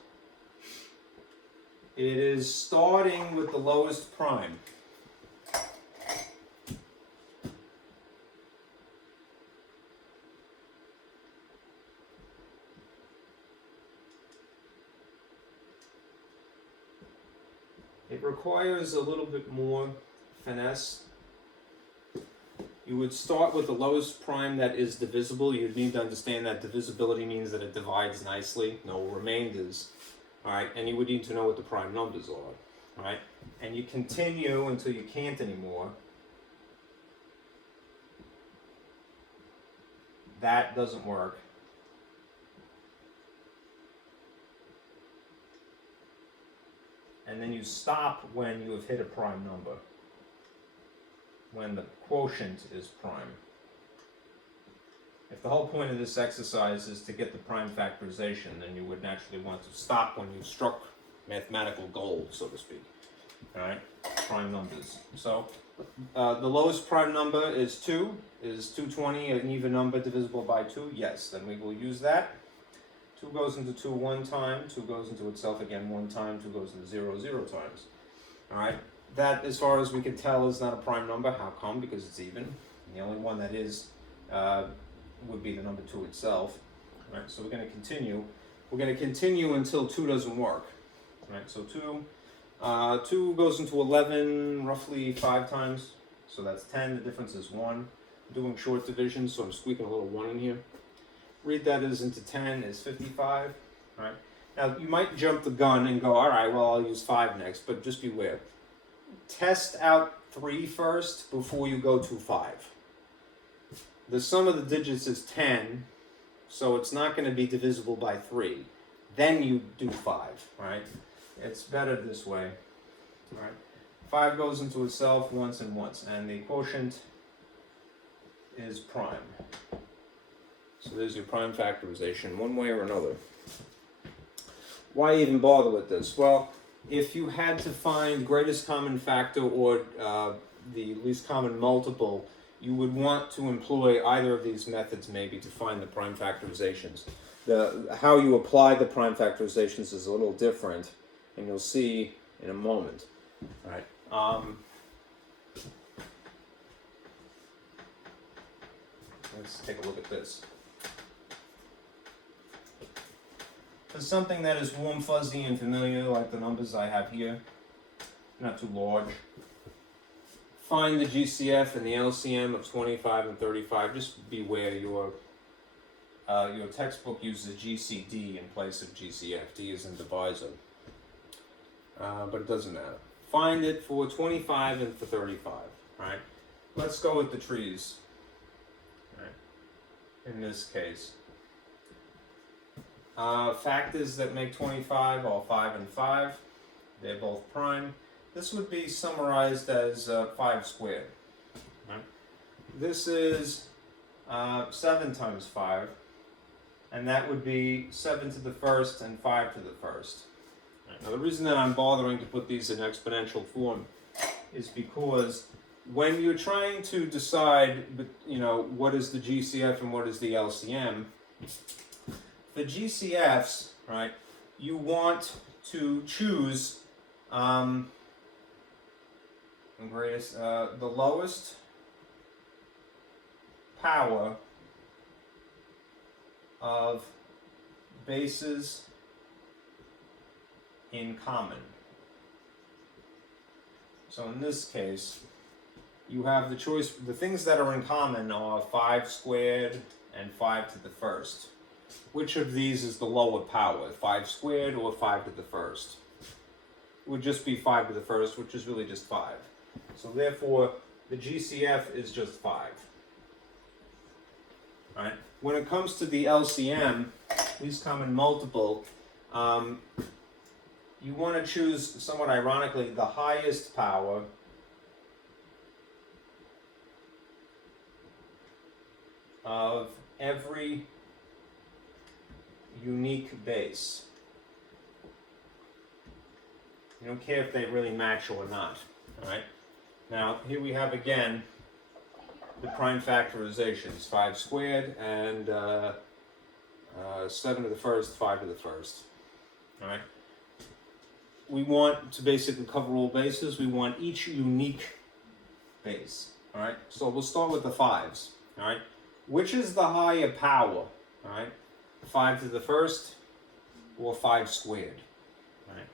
it is starting with the lowest prime. It requires a little bit more finesse. you would start with the lowest prime that is divisible. You'd need to understand that divisibility means that it divides nicely, no remainders. All right, and you would need to know what the prime numbers are. All right, and you continue until you can't anymore. That doesn't work. And then you stop when you have hit a prime number, when the quotient is prime. If the whole point of this exercise is to get the prime factorization, then you would naturally want to stop when you've struck mathematical gold, so to speak. All right, prime numbers. So the lowest prime number is 2. Is 220 an even number divisible by 2? Yes, then we will use that. 2 goes into 2 one time, 2 goes into itself again one time, 2 goes into 0 times. All right, that, as far as we can tell, is not a prime number. How come? Because it's even. And the only one that is would be the number 2 itself. All right, so we're going to continue. We're going to continue until 2 doesn't work. All right, so 2 goes into 11 roughly 5 times, so that's 10. The difference is 1. I'm doing short division, so I'm squeaking a little 1 in here. Read that as into 10 is 55. All right. Now you might jump the gun and go, all right, well, I'll use 5 next, but just beware. Test out 3 first before you go to 5. The sum of the digits is 10, so it's not going to be divisible by 3. Then you do 5. All right. It's better this way. All right. 5 goes into itself once and once, and the quotient is prime. So there's your prime factorization, one way or another. Why even bother with this? Well, if you had to find greatest common factor or the least common multiple, you would want to employ either of these methods maybe to find the prime factorizations. How you apply the prime factorizations is a little different, and you'll see in a moment. All right. Let's take a look at this. For something that is warm, fuzzy, and familiar, like the numbers I have here, not too large, find the Gcf and the Lcm of 25 and 35. Just beware your textbook uses GCD in place of Gcf. D is in divisor. But it doesn't matter. Find it for 25 and for 35. All right. Let's go with the trees. All right. In this case, factors that make 25 are 5 and 5. They're both prime. This would be summarized as 5 squared. Right. This is 7 times 5, and that would be 7 to the first and 5 to the first. Right. Now the reason that I'm bothering to put these in exponential form is because when you're trying to decide, what is the GCF and what is the LCM, the GCFs, right, you want to choose the lowest power of bases in common. So in this case, you have the choice. The things that are in common are 5 squared and 5 to the first. Which of these is the lower power, 5 squared or 5 to the first? It would just be 5 to the first, which is really just 5. So therefore, the GCF is just 5. All right. When it comes to the LCM, least common multiple, you want to choose, somewhat ironically, the highest power of every unique base. You don't care if they really match or not. All right. Now here we have again the prime factorizations: 5 squared and 7 to the first, 5 to the first. All right. We want to basically cover all bases. We want each unique base. All right. So we'll start with the 5s. All right. Which is the higher power? All right. 5 to the first or 5 squared. All right.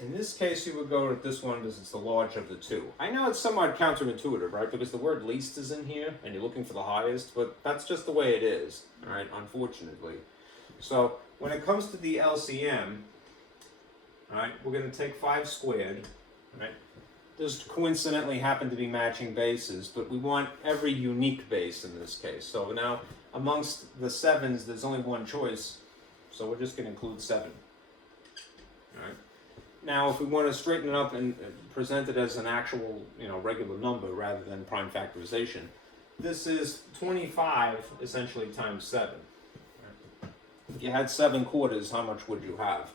In this case, you would go with this one because it's the larger of the two. I know it's somewhat counterintuitive, right? Because the word least is in here, and you're looking for the highest, but that's just the way it is, all right, unfortunately. So when it comes to the LCM, all right, we're going to take 5 squared, all right? Those coincidentally happen to be matching bases, but we want every unique base in this case. So now, amongst the 7s, there's only one choice, so we're just going to include 7, all right? Now, if we want to straighten it up and present it as an actual, regular number rather than prime factorization, this is 25 essentially times 7. Right? If you had 7 quarters, how much would you have?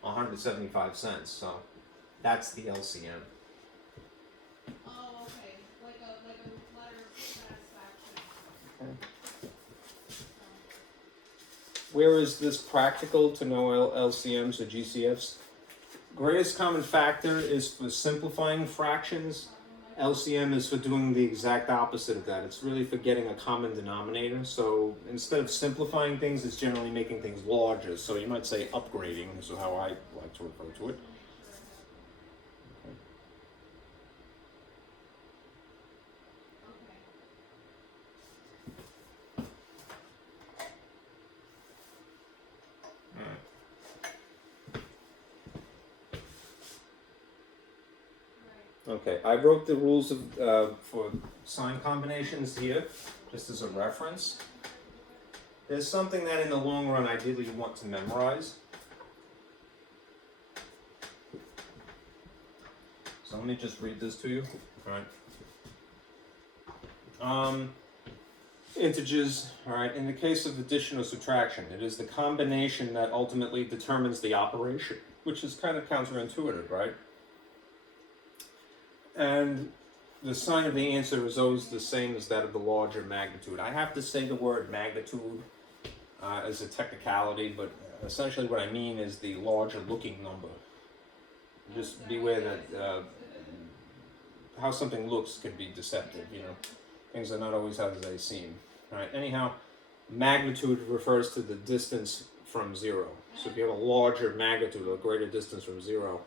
175 cents. So that's the LCM. Oh, okay. Like a letter of satisfaction. Okay. Where is this practical to know LCMs or GCFs? Greatest common factor is for simplifying fractions. LCM is for doing the exact opposite of that. It's really for getting a common denominator. So instead of simplifying things, it's generally making things larger. So you might say upgrading is how I like to refer to it. Okay, I wrote the rules of, for sign combinations here, just as a reference. There's something that in the long run, ideally you want to memorize. So let me just read this to you. All right. Integers, all right, in the case of addition or subtraction, it is the combination that ultimately determines the operation, which is kind of counterintuitive, right? And the sign of the answer is always the same as that of the larger magnitude. I have to say the word magnitude as a technicality, but essentially what I mean is the larger looking number. Just beware that how something looks can be deceptive, Things are not always as they seem. All right. Anyhow, magnitude refers to the distance from 0. So if you have a larger magnitude or a greater distance from 0,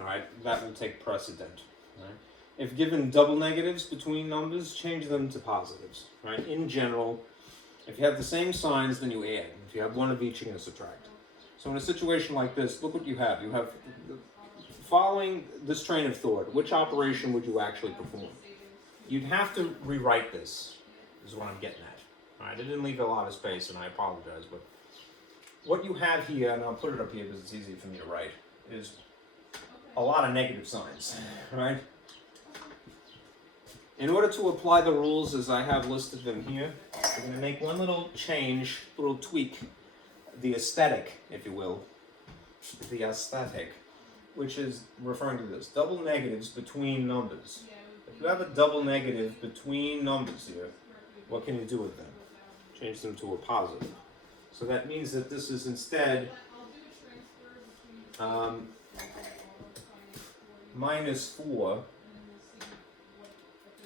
all right, that will take precedent. Right? If given double negatives between numbers, change them to positives. Right? In general, if you have the same signs, then you add. If you have one of each, you're going to subtract. So in a situation like this, look what you have. You have, following this train of thought, which operation would you actually perform? You'd have to rewrite this, is what I'm getting at. All right? I didn't leave a lot of space, and I apologize, but what you have here, and I'll put it up here because it's easy for me to write, is a lot of negative signs, right? In order to apply the rules as I have listed them here, we're going to make one little change, little tweak, the aesthetic, if you will, the aesthetic, which is referring to this, double negatives between numbers. If you have a double negative between numbers here, what can you do with them? Change them to a positive. So that means that this is instead minus 4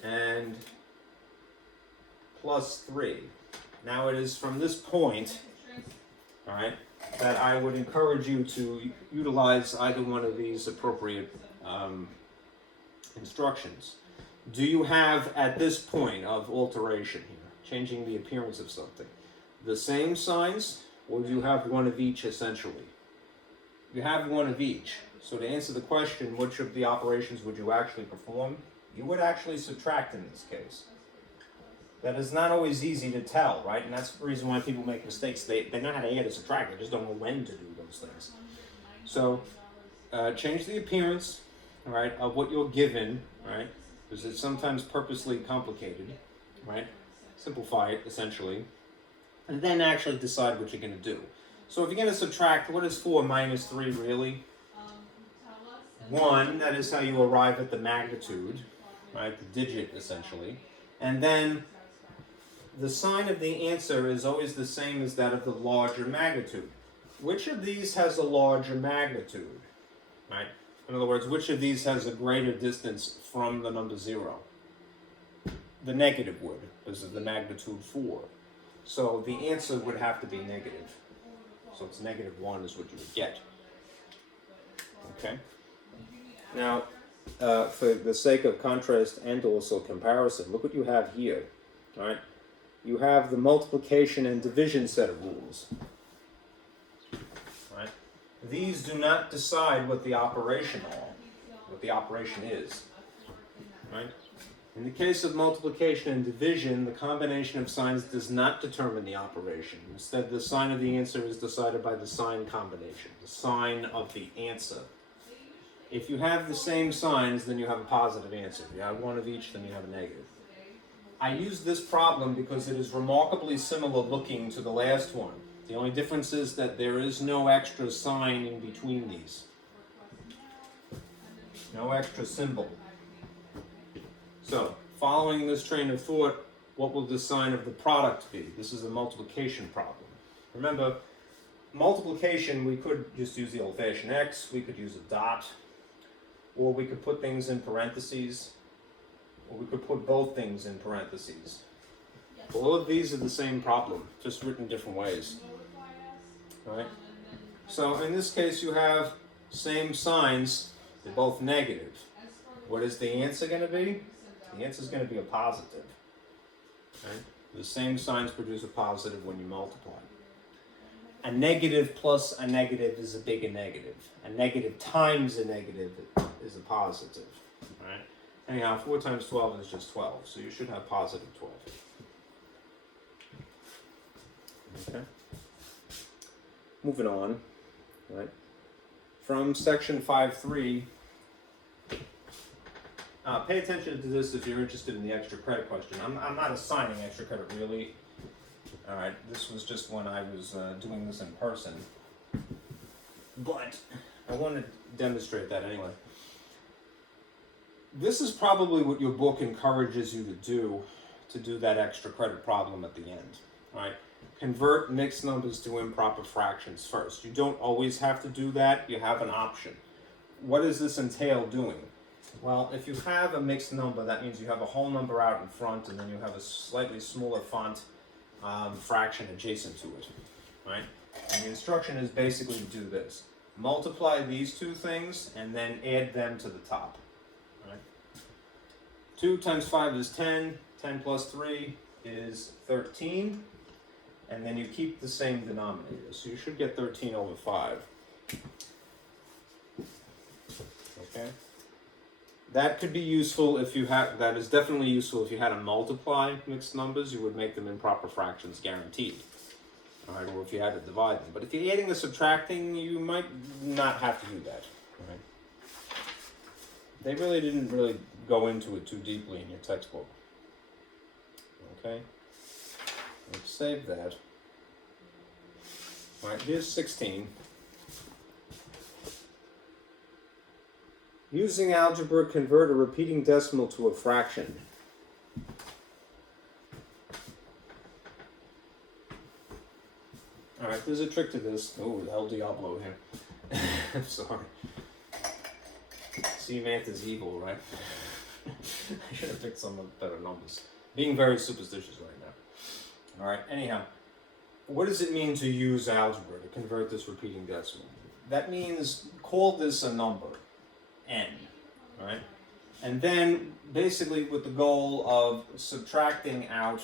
and plus 3. Now it is from this point, all right, that I would encourage you to utilize either one of these appropriate instructions. Do you have, at this point of alteration here, changing the appearance of something, the same signs, or do you have one of each essentially? You have one of each. So to answer the question, which of the operations would you actually perform? You would actually subtract in this case. That is not always easy to tell, right? And that's the reason why people make mistakes. They know how to add or subtract, they just don't know when to do those things. So change the appearance, all right, of what you're given, right? Because it's sometimes purposely complicated, right? Simplify it, essentially. And then actually decide what you're going to do. So if you're going to subtract, what is 4 minus 3 really? 1, that is how you arrive at the magnitude, right? The digit, essentially. And then the sign of the answer is always the same as that of the larger magnitude. Which of these has a larger magnitude, right? In other words, which of these has a greater distance from the number 0? The negative would, because of the magnitude 4. So the answer would have to be negative. So it's -1 is what you would get. Okay? Now, for the sake of contrast and also comparison, look what you have here. All right, you have the multiplication and division set of rules. All right, these do not decide what the operation is. Right. In the case of multiplication and division, the combination of signs does not determine the operation. Instead, the sign of the answer is decided by the sign combination, the sign of the answer. If you have the same signs, then you have a positive answer. If you have one of each, then you have a negative. I use this problem because it is remarkably similar looking to the last one. The only difference is that there is no extra sign in between these. No extra symbol. So, following this train of thought, what will the sign of the product be? This is a multiplication problem. Remember, multiplication, we could just use the old-fashioned X, we could use a dot, or we could put things in parentheses, or we could put both things in parentheses. All of these are the same problem, just written different ways. Right? So in this case, you have same signs, they're both negative. What is the answer going to be? The answer is going to be a positive. Right? The same signs produce a positive when you multiply. A negative plus a negative is a bigger negative. A negative times a negative is a positive. Right? Anyhow, 4 times 12 is just 12, so you should have positive 12. Okay. Moving on, right? From section 5.3, pay attention to this if you're interested in the extra credit question. I'm not assigning extra credit really. All right, this was just when I was doing this in person, but I want to demonstrate that anyway. This is probably what your book encourages you to do that extra credit problem at the end. All right, convert mixed numbers to improper fractions first. You don't always have to do that. You have an option. What does this entail doing? Well, if you have a mixed number, that means you have a whole number out in front, and then you have a slightly smaller font fraction adjacent to it, right? And the instruction is basically to do this. Multiply these two things, and then add them to the top, right? 2 times 5 is 10. 10 plus 3 is 13. And then you keep the same denominator. So you should get 13 over 5. Okay? That could be useful if you had, that is definitely useful if you had to multiply mixed numbers, you would make them improper fractions guaranteed. All right, or if you had to divide them. But if you're adding or subtracting, you might not have to do that. Right? They really didn't go into it too deeply in your textbook. Okay? Let's save that. All right, here's 16. Using algebra, convert a repeating decimal to a fraction. All right, there's a trick to this. Oh, El Diablo here. I'm sorry. See, math is evil, right? I should have picked some better numbers. Being very superstitious right now. All right, anyhow, what does it mean to use algebra to convert this repeating decimal? That means call this a number, n, right? And then basically with the goal of subtracting out,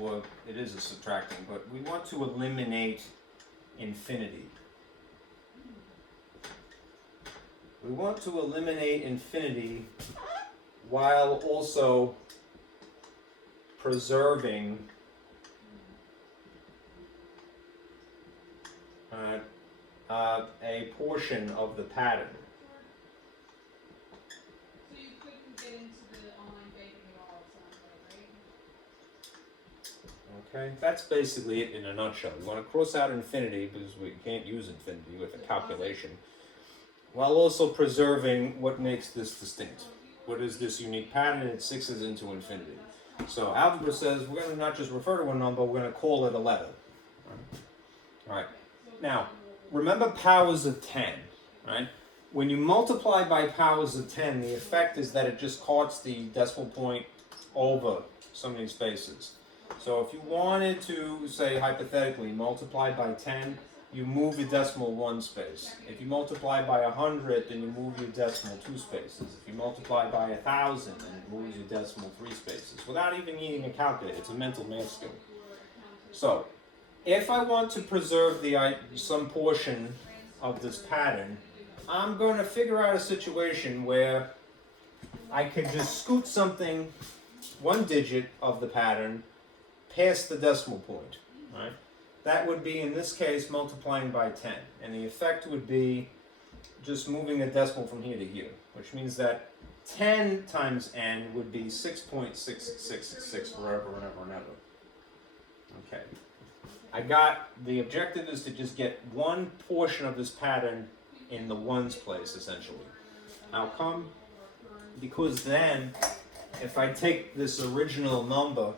or it is a subtracting, but we want to eliminate infinity. We want to eliminate infinity while also preserving a portion of the pattern. So you couldn't get into the online banking at all, it sounds like, right? Okay, that's basically it in a nutshell. We want to cross out infinity because we can't use infinity with a calculation, while also preserving what makes this distinct. What is this unique pattern? It sixes into infinity. So algebra says we're going to not just refer to a number, we're going to call it a letter. All right. Now, remember powers of 10, right? When you multiply by powers of 10, the effect is that it just carts the decimal point over so many spaces. So if you wanted to, say, hypothetically, multiply by 10, you move your decimal 1 space. If you multiply by 100, then you move your decimal 2 spaces. If you multiply by 1,000, then it moves your decimal 3 spaces. Without even needing a calculator, it's a mental math skill. So, if I want to preserve some portion of this pattern, I'm going to figure out a situation where I can just scoot something, 1 digit of the pattern, past the decimal point, right? That would be, in this case, multiplying by 10. And the effect would be just moving the decimal from here to here, which means that 10 times n would be 6.666 forever and ever and ever. Okay. The objective is to just get one portion of this pattern in the ones place, essentially. How come? Because then, if I take this original number,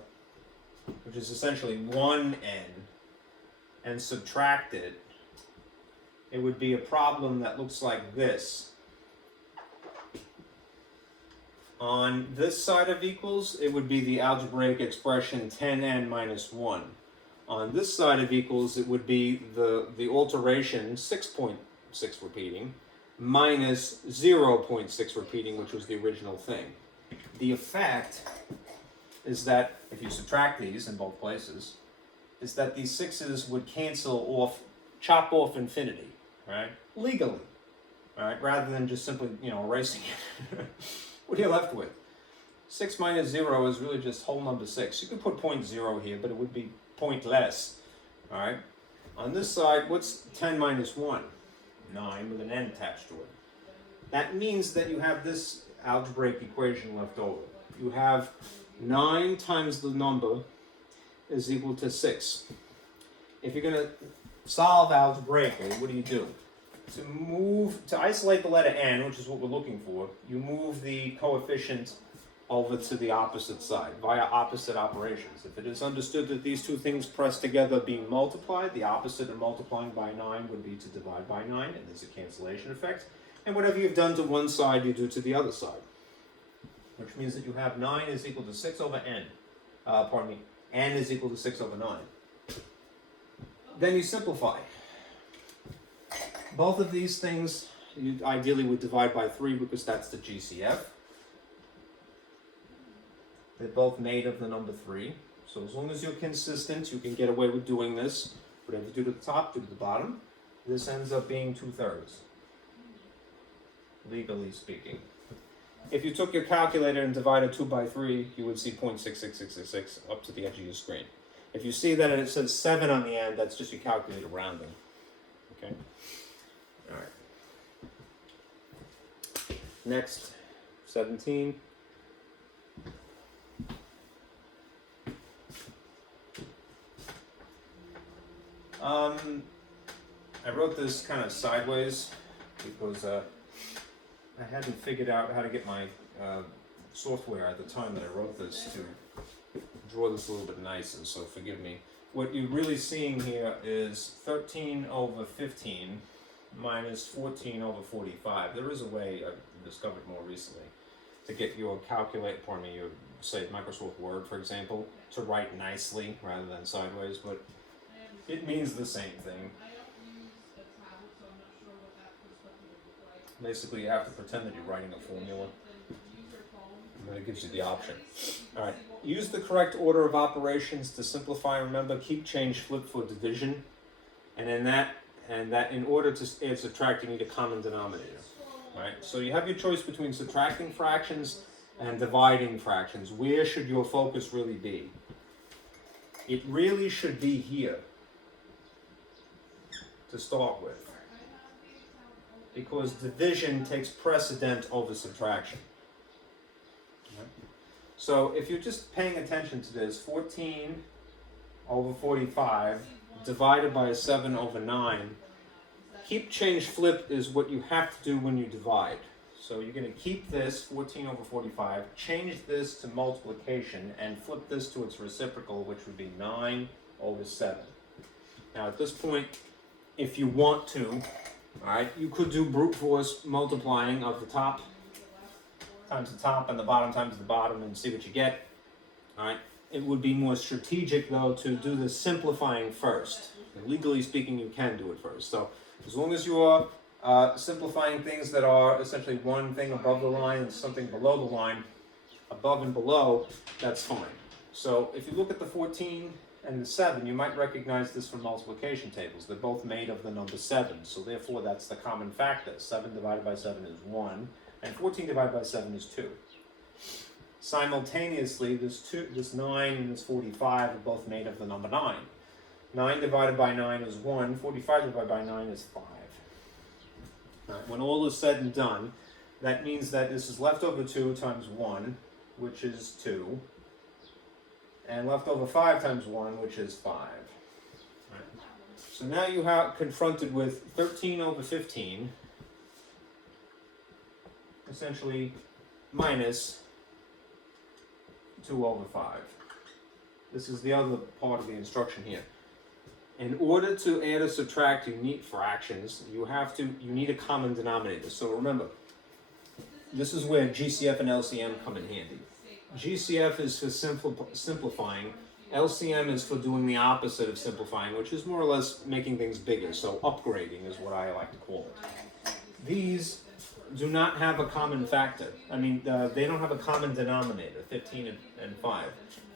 which is essentially 1n, and subtract it, it would be a problem that looks like this. On this side of equals, it would be the algebraic expression 10n minus 1. On this side of equals, it would be the alteration 6.6 repeating minus 0.6 repeating, which was the original thing. The effect is that if you subtract these in both places, is that these 6's would cancel off, chop off infinity, right? Legally, right? Rather than just simply, erasing it. What are you left with? 6 minus 0 is really just whole number 6. You could put 0.0 here, but it would be pointless, all right? On this side, what's 10 minus 1? 9 with an n attached to it. That means that you have this algebraic equation left over. You have 9 times the number is equal to 6. If you're going to solve algebraically, what do? To isolate the letter n, which is what we're looking for, you move the coefficient over to the opposite side via opposite operations. If it is understood that these two things pressed together being multiplied, the opposite of multiplying by 9 would be to divide by 9, and there's a cancellation effect. And whatever you've done to one side, you do to the other side. Which means that you have 9 is equal to 6 over n. N is equal to 6 over 9. Then you simplify. Both of these things, you ideally would divide by 3 because that's the Gcf. They're both made of the number 3. So as long as you're consistent, you can get away with doing this. Whatever you do to the top, do to the bottom. This ends up being 2/3, legally speaking. If you took your calculator and divided 2 by 3, you would see 0.66666 up to the edge of your screen. If you see that it says 7 on the end, that's just your calculator rounding. Okay? All right. Next, 17. I wrote this kind of sideways because I hadn't figured out how to get my software at the time that I wrote this to draw this a little bit nicer, so forgive me. What you're really seeing here is 13 over 15 minus 14 over 45. There is a way I've discovered more recently to get your say Microsoft Word, for example, to write nicely rather than sideways, but it means the same thing. Basically, you have to pretend that you're writing a formula, and then it gives you the option. All right, use the correct order of operations to simplify. Remember, keep, change, flip for division, and in order to add subtract, you need a common denominator. All right, so you have your choice between subtracting fractions and dividing fractions. Where should your focus really be? It really should be here to start with, because division takes precedent over subtraction. Okay. So if you're just paying attention to this, 14 over 45 divided by 7 over 9, keep, change, flip is what you have to do when you divide. So you're going to keep this, 14 over 45, change this to multiplication, and flip this to its reciprocal, which would be 9 over 7. Now at this point, if you want to, all right, you could do brute force multiplying of the top times the top and the bottom times the bottom and see what you get. All right, it would be more strategic though to do the simplifying first. And legally speaking, you can do it first. So as long as you are simplifying things that are essentially one thing above the line and something below the line, above and below, that's fine. So if you look at the 14 and the 7, you might recognize this from multiplication tables. They're both made of the number 7, so therefore that's the common factor. 7 divided by 7 is 1, and 14 divided by 7 is 2. Simultaneously, this 9 and this 45 are both made of the number 9. 9 divided by 9 is 1, 45 divided by 9 is 5. Right, when all is said and done, that means that this is left over 2 times 1, which is 2, and left over 5 times 1, which is 5. Right. So now you have confronted with 13 over 15, essentially minus 2 over 5. This is the other part of the instruction here. In order to add or subtract unique fractions, you need a common denominator. So remember, this is where Gcf and Lcm come in handy. Gcf is for simplifying. LCM is for doing the opposite of simplifying, which is more or less making things bigger. So upgrading is what I like to call it. These do not have a common factor. I mean, they don't have a common denominator, 15 and 5.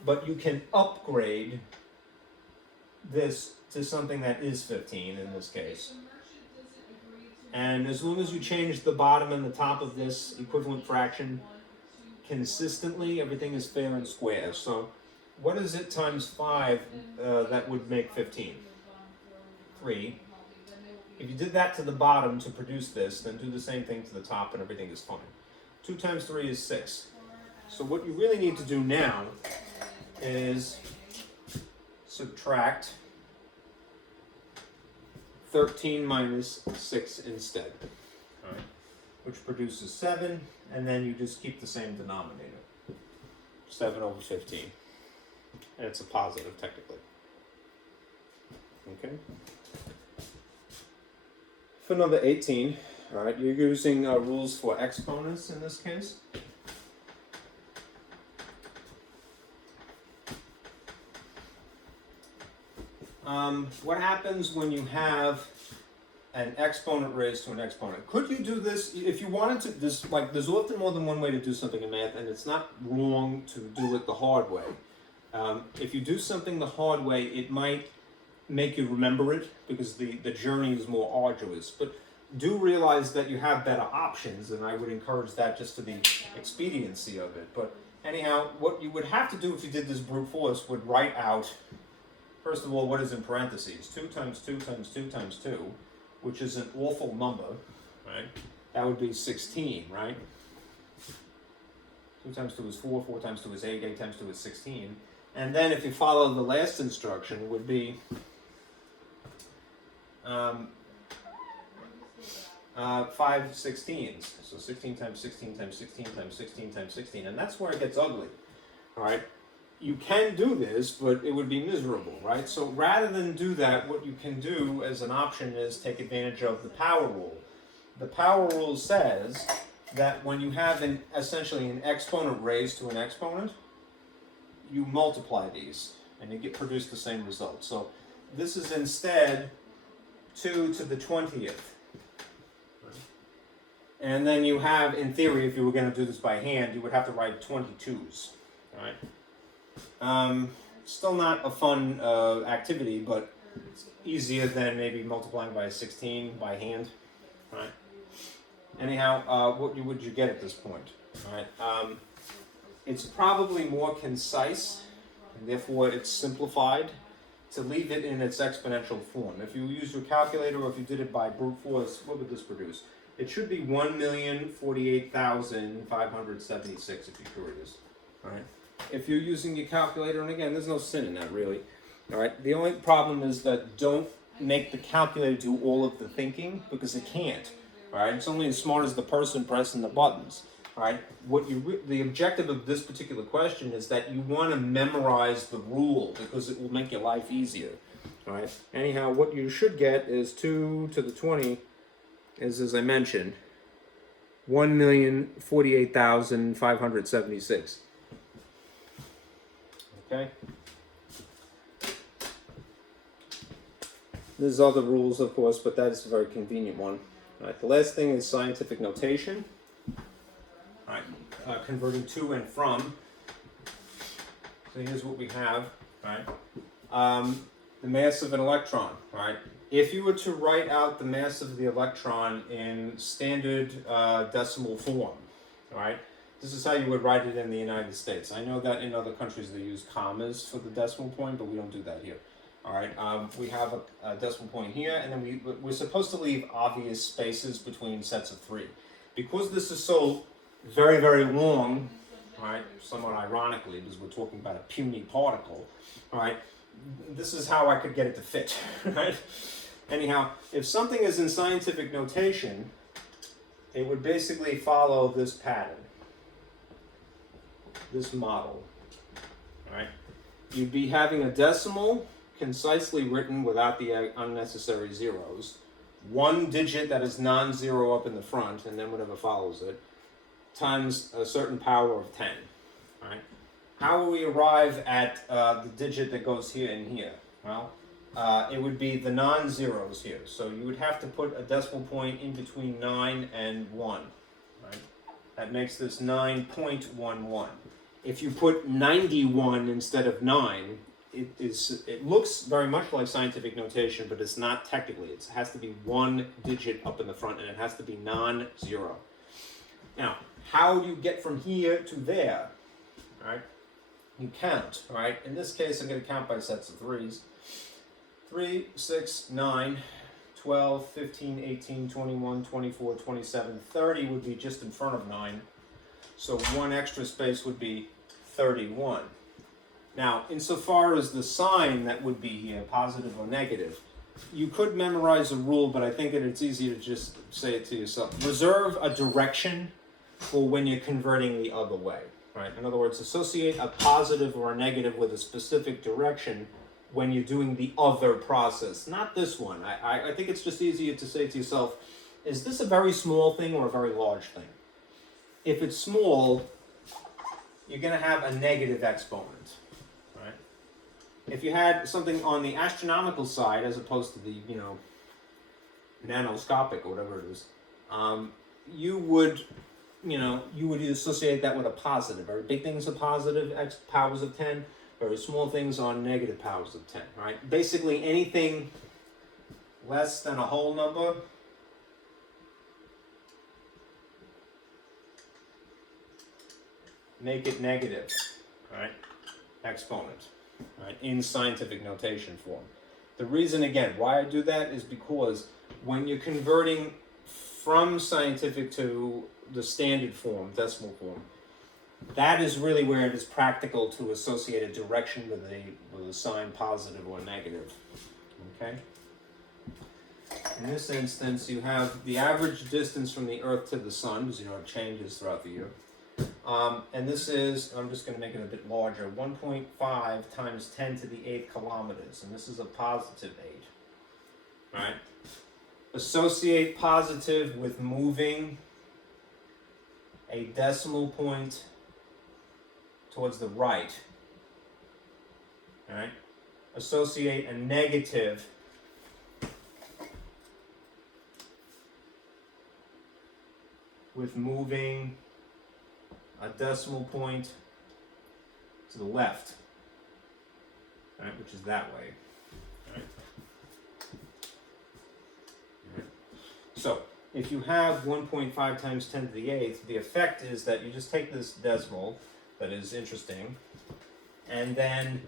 But you can upgrade this to something that is 15 in this case. And as long as you change the bottom and the top of this equivalent fraction consistently, everything is fair and square. So what is it times 5 that would make 15? 3. If you did that to the bottom to produce this, then do the same thing to the top and everything is fine. 2 times 3 is 6. So what you really need to do now is subtract 13 minus 6 instead, all right, which produces 7, and then you just keep the same denominator, 7 over 15, and it's a positive technically. Okay. For number 18, all right, you're using rules for exponents in this case. What happens when you have an exponent raised to an exponent? Could you do this if you wanted to? There's often more than one way to do something in math, and it's not wrong to do it the hard way. If you do something the hard way, it might make you remember it because the journey is more arduous. But do realize that you have better options, and I would encourage that just for the expediency of it. But anyhow, what you would have to do if you did this brute force would write out, first of all, what is in parentheses? 2 times 2 times 2 times 2, which is an awful number, right? That would be 16, right? 2 times 2 is 4, 4 times 2 is 8, 8 times 2 is 16. And then if you follow the last instruction, it would be 5 16s. So 16 times 16 times 16 times 16 times 16. And that's where it gets ugly, all right? You can do this, but it would be miserable, right? So rather than do that, what you can do as an option is take advantage of the power rule. The power rule says that when you have essentially an exponent raised to an exponent, you multiply these and you produce the same result. So this is instead 2 to the 20th. And then you have, in theory, if you were going to do this by hand, you would have to write 22s, right? Still not a fun activity, but it's easier than maybe multiplying by 16 by hand, right? Anyhow, what would you get at this point, right? It's probably more concise, and therefore it's simplified, to leave it in its exponential form. If you use your calculator or if you did it by brute force, what would this produce? It should be 1,048,576 if you're curious, all right? If you're using your calculator, and again, there's no sin in that really, all right? The only problem is that don't make the calculator do all of the thinking because it can't, all right? It's only as smart as the person pressing the buttons, all right? The objective of this particular question is that you want to memorize the rule because it will make your life easier, all right? Anyhow, what you should get is 2 to the 20 is, as I mentioned, 1,048,576. Okay. There's other rules, of course, but that's a very convenient one. All right, the last thing is scientific notation. All right, converting to and from. So here's what we have, right? The mass of an electron, right? If you were to write out the mass of the electron in standard decimal form, right? This is how you would write it in the United States. I know that in other countries they use commas for the decimal point, but we don't do that here. All right, we have a decimal point here, and then we're supposed to leave obvious spaces between sets of three. Because this is so very, very long, right, somewhat ironically, because we're talking about a puny particle, all right, this is how I could get it to fit, right? Anyhow, if something is in scientific notation, it would basically follow this pattern, this model, right? You'd be having a decimal concisely written without the unnecessary zeros, one digit that is non-zero up in the front, and then whatever follows it, times a certain power of 10, right? How will we arrive at the digit that goes here and here? Well, it would be the non-zeros here. So you would have to put a decimal point in between 9 and 1, right? That makes this 9.11. If you put 91 instead of 9, it looks very much like scientific notation, but it's not technically. It has to be one digit up in the front, and it has to be non-zero. Now, how do you get from here to there? All right, you count. All right, in this case, I'm going to count by sets of threes. 3, 6, 9, 12, 15, 18, 21, 24, 27, 30 would be just in front of 9. So one extra space would be 31. Now, insofar as the sign that would be here, positive or negative, you could memorize a rule, but I think that it's easier to just say it to yourself. Reserve a direction for when you're converting the other way, right? In other words, associate a positive or a negative with a specific direction when you're doing the other process, not this one. I think it's just easier to say to yourself, is this a very small thing or a very large thing? If it's small, you're going to have a negative exponent. If you had something on the astronomical side as opposed to the, nanoscopic or whatever it is, you would associate that with a positive. Very big things are positive, x powers of 10. Very small things are negative powers of 10, right? Basically anything less than a whole number make it negative, right? Exponent. Right, in scientific notation form. The reason, again, why I do that is because when you're converting from scientific to the standard form, decimal form, that is really where it is practical to associate a direction with a sign positive or negative. Okay? In this instance, you have the average distance from the Earth to the Sun, because it changes throughout the year. And this is, I'm just going to make it a bit larger, 1.5 times 10 to the 8th kilometers. And this is a positive 8. Right? Associate positive with moving a decimal point towards the right. All right? Associate a negative with moving a decimal point to the left, right, which is that way. Right. Right. So, if you have 1.5 times 10 to the 8th, the effect is that you just take this decimal that is interesting, and then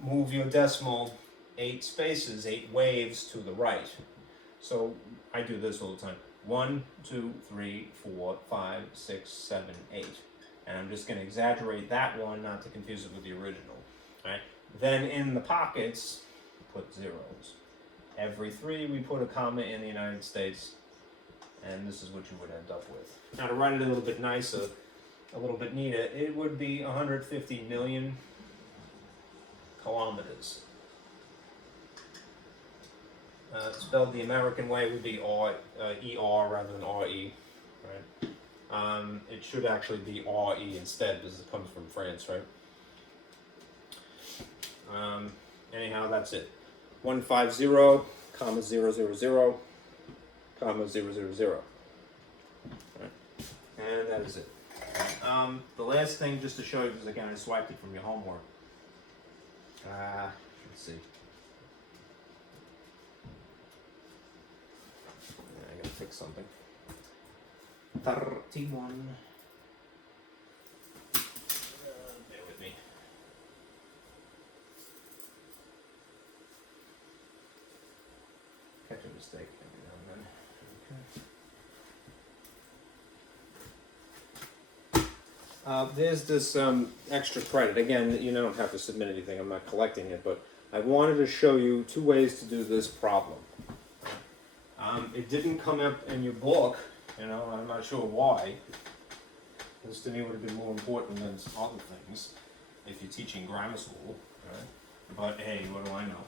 move your decimal 8 spaces, 8 waves to the right. So, I do this all the time. 1, 2, 3, 4, 5, 6, 7, 8. And I'm just going to exaggerate that one, not to confuse it with the original. Right? Then in the pockets, put zeros. Every 3 we put a comma in the United States, and this is what you would end up with. Now to write it a little bit nicer, a little bit neater, it would be 150 million kilometers. Spelled the American way would be ER rather than RE. Right? It should actually be RE instead because it comes from France, right? Anyhow, that's it. 150 comma 0, 0, 0, comma 0, 0, 0. Right. And that is it. The last thing, just to show you, because again I swiped it from your homework. Let's see. I gotta fix something. 31. Bear with me. Catch a mistake every now and then. Okay. There's this extra credit. Again, you don't have to submit anything. I'm not collecting it, but I wanted to show you 2 ways to do this problem. It didn't come up in your book, I'm not sure why. This to me would have been more important than other things if you're teaching grammar school, right? But hey, what do I know?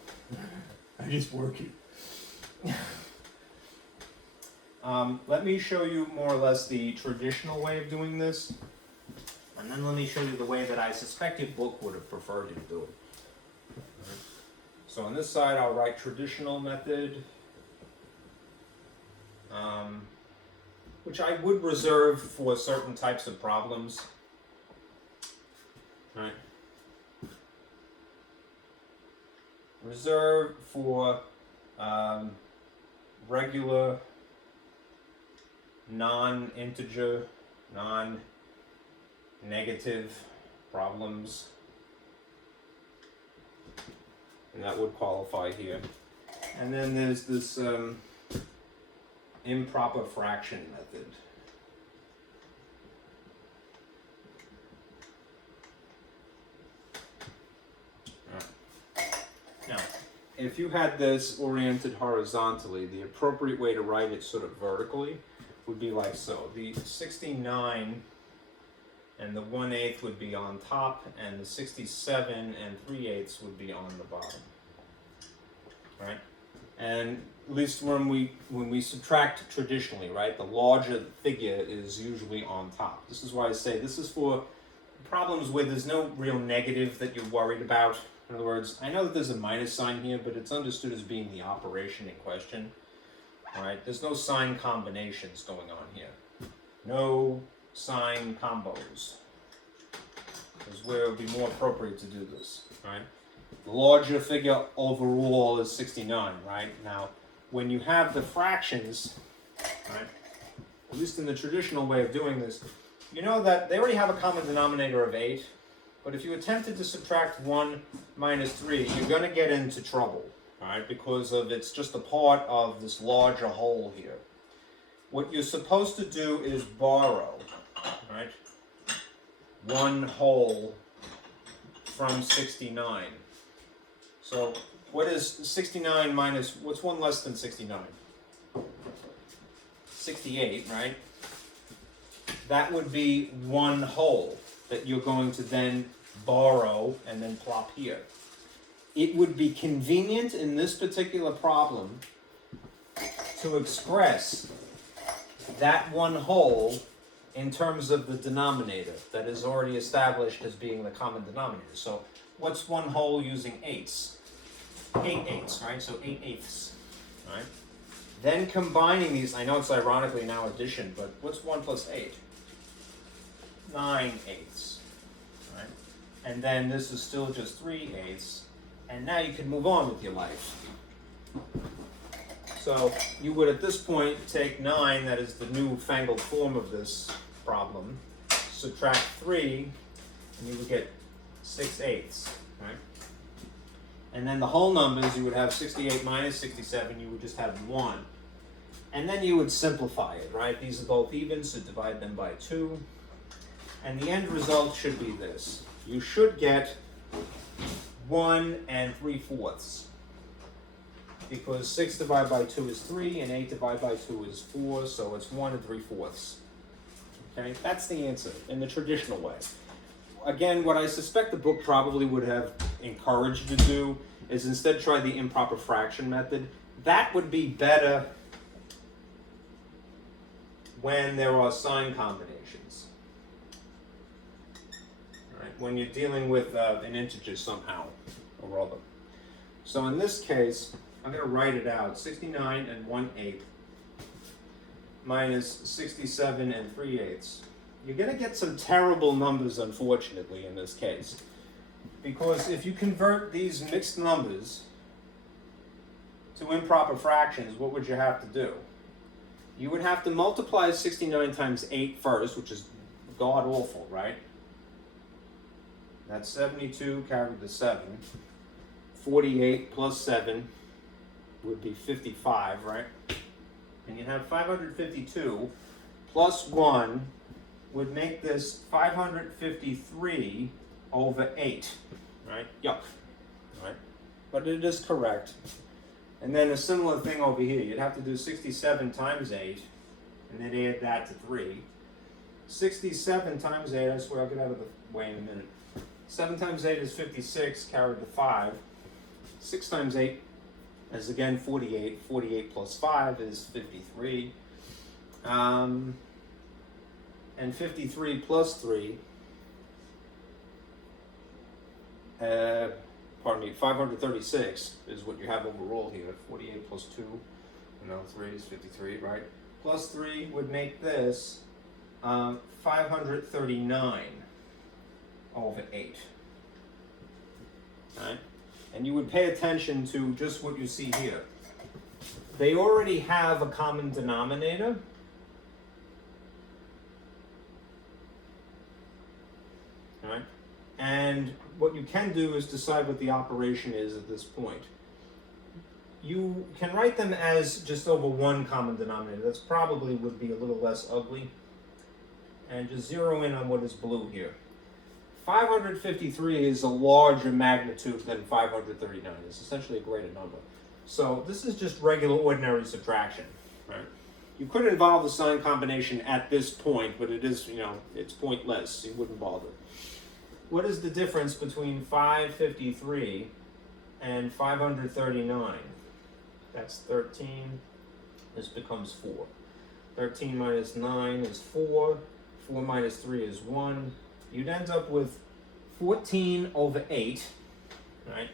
I just work it. Let me show you more or less the traditional way of doing this, and then let me show you the way that I suspect your book would have preferred you to do it. Right. So on this side, I'll write traditional method, which I would reserve for certain types of problems. Right. Reserve for regular, non-integer, non-negative problems. And that would qualify here. And then there's this improper fraction method. Now, if you had this oriented horizontally, the appropriate way to write it sort of vertically would be like so. The 69 and the 1/8 would be on top, and the 67 and 3/8 would be on the bottom. Right? And at least when we subtract traditionally, right, the larger figure is usually on top. This is why I say this is for problems where there's no real negative that you're worried about. In other words, I know that there's a minus sign here, but it's understood as being the operation in question. All right, there's no sign combinations going on here. No sign combos. This is where it would be more appropriate to do this. All right. The larger figure overall is 69, right? Now, when you have the fractions, right, at least in the traditional way of doing this, you know that they already have a common denominator of 8, but if you attempted to subtract 1 minus 3, you're going to get into trouble, all right, because it's just a part of this larger whole here. What you're supposed to do is borrow, right, 1 whole from 69. So what is 69 minus, what's 1 less than 69? 68, right? That would be 1 whole that you're going to then borrow and then plop here. It would be convenient in this particular problem to express that 1 whole in terms of the denominator that is already established as being the common denominator. So what's 1 whole using 8s? 8/8, right? So 8/8, right? Then combining these, I know it's ironically now addition, but what's 1 plus 8? 9/8, right? And then this is still just 3/8, and now you can move on with your life. So you would at this point take 9, that is the newfangled form of this problem, subtract 3, and you would get 6/8, right? And then the whole numbers, you would have 68 minus 67, you would just have 1. And then you would simplify it, right? These are both even, so divide them by 2. And the end result should be this. You should get 1 3/4. Because 6 divided by 2 is 3, and 8 divided by 2 is 4, so it's 1 3/4. Okay, that's the answer in the traditional way. Again, what I suspect the book probably would have encouraged you to do is instead try the improper fraction method. That would be better when there are sign combinations. Right? When you're dealing with an integer somehow or other. So in this case, I'm going to write it out. 69 1/8 minus 67 3/8. You're going to get some terrible numbers, unfortunately, in this case. Because if you convert these mixed numbers to improper fractions, what would you have to do? You would have to multiply 69 times 8 first, which is god-awful, right? That's 72 carried to 7. 48 plus 7 would be 55, right? And you'd have 552 plus 1 would make this 553 over 8, right? Yuck, right? But it is correct. And then a similar thing over here. You'd have to do 67 times 8, and then add that to 3. 67 times 8, I swear I'll get out of the way in a minute. 7 times 8 is 56, carried to 5. 6 times 8 is again 48. 48 plus 5 is 53. And 53 plus 3, pardon me, 536 is what you have overall here. 48 plus 2, 3 is 53, right? Plus 3 would make this 539 over 8. All right? And you would pay attention to just what you see here. They already have a common denominator. All right? And what you can do is decide what the operation is at this point. You can write them as just over one common denominator. That's probably would be a little less ugly. And just zero in on what is blue here. 553 is a larger magnitude than 539. It's essentially a greater number. So this is just regular ordinary subtraction, right? You could involve the sign combination at this point, but it is, it's pointless. You wouldn't bother. What is the difference between 553 and 539? That's 13. This becomes 4. 13 minus 9 is 4. 4 minus 3 is 1. You'd end up with 14 over 8, right?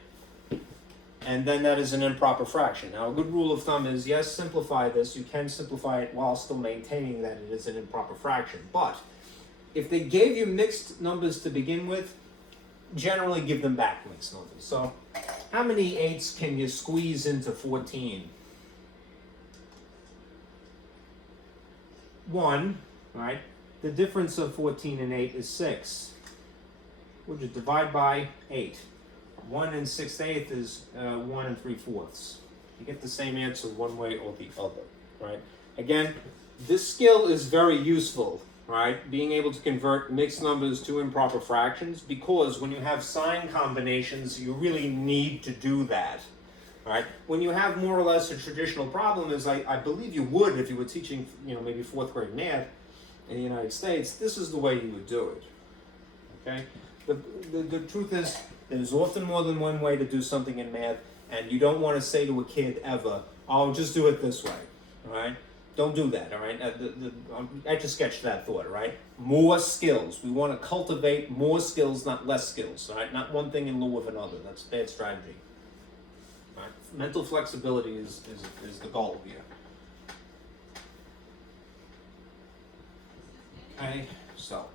And then that is an improper fraction. Now, a good rule of thumb is, yes, simplify this. You can simplify it while still maintaining that it is an improper fraction. But if they gave you mixed numbers to begin with, generally give them back mixed numbers. So how many 8s can you squeeze into 14? 1, right? The difference of 14 and 8 is 6. Would you divide by 8? 1 and 6/8 is 1 3/4. You get the same answer one way or the other, right? Again, this skill is very useful, right? Being able to convert mixed numbers to improper fractions, because when you have sign combinations, you really need to do that, right? When you have more or less a traditional problem, as I believe you would if you were teaching, maybe 4th grade math in the United States, this is the way you would do it, okay? The truth is, there's often more than one way to do something in math, and you don't want to say to a kid ever, "Oh, just do it this way," all right? Don't do that, all right? I just sketched that thought, all right? More skills. We want to cultivate more skills, not less skills, all right? Not one thing in lieu of another. That's bad strategy. All right? Mental flexibility is the goal here. Okay, so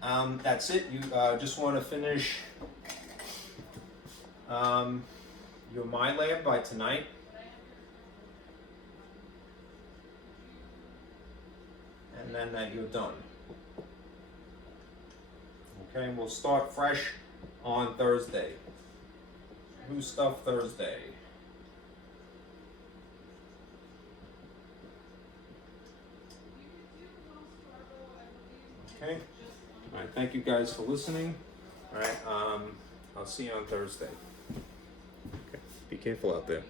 that's it. You just want to finish your MyLab by tonight. And then that you're done. Okay, we'll start fresh on Thursday. New stuff Thursday. Okay. All right. Thank you guys for listening. All right. I'll see you on Thursday. Okay. Be careful out there.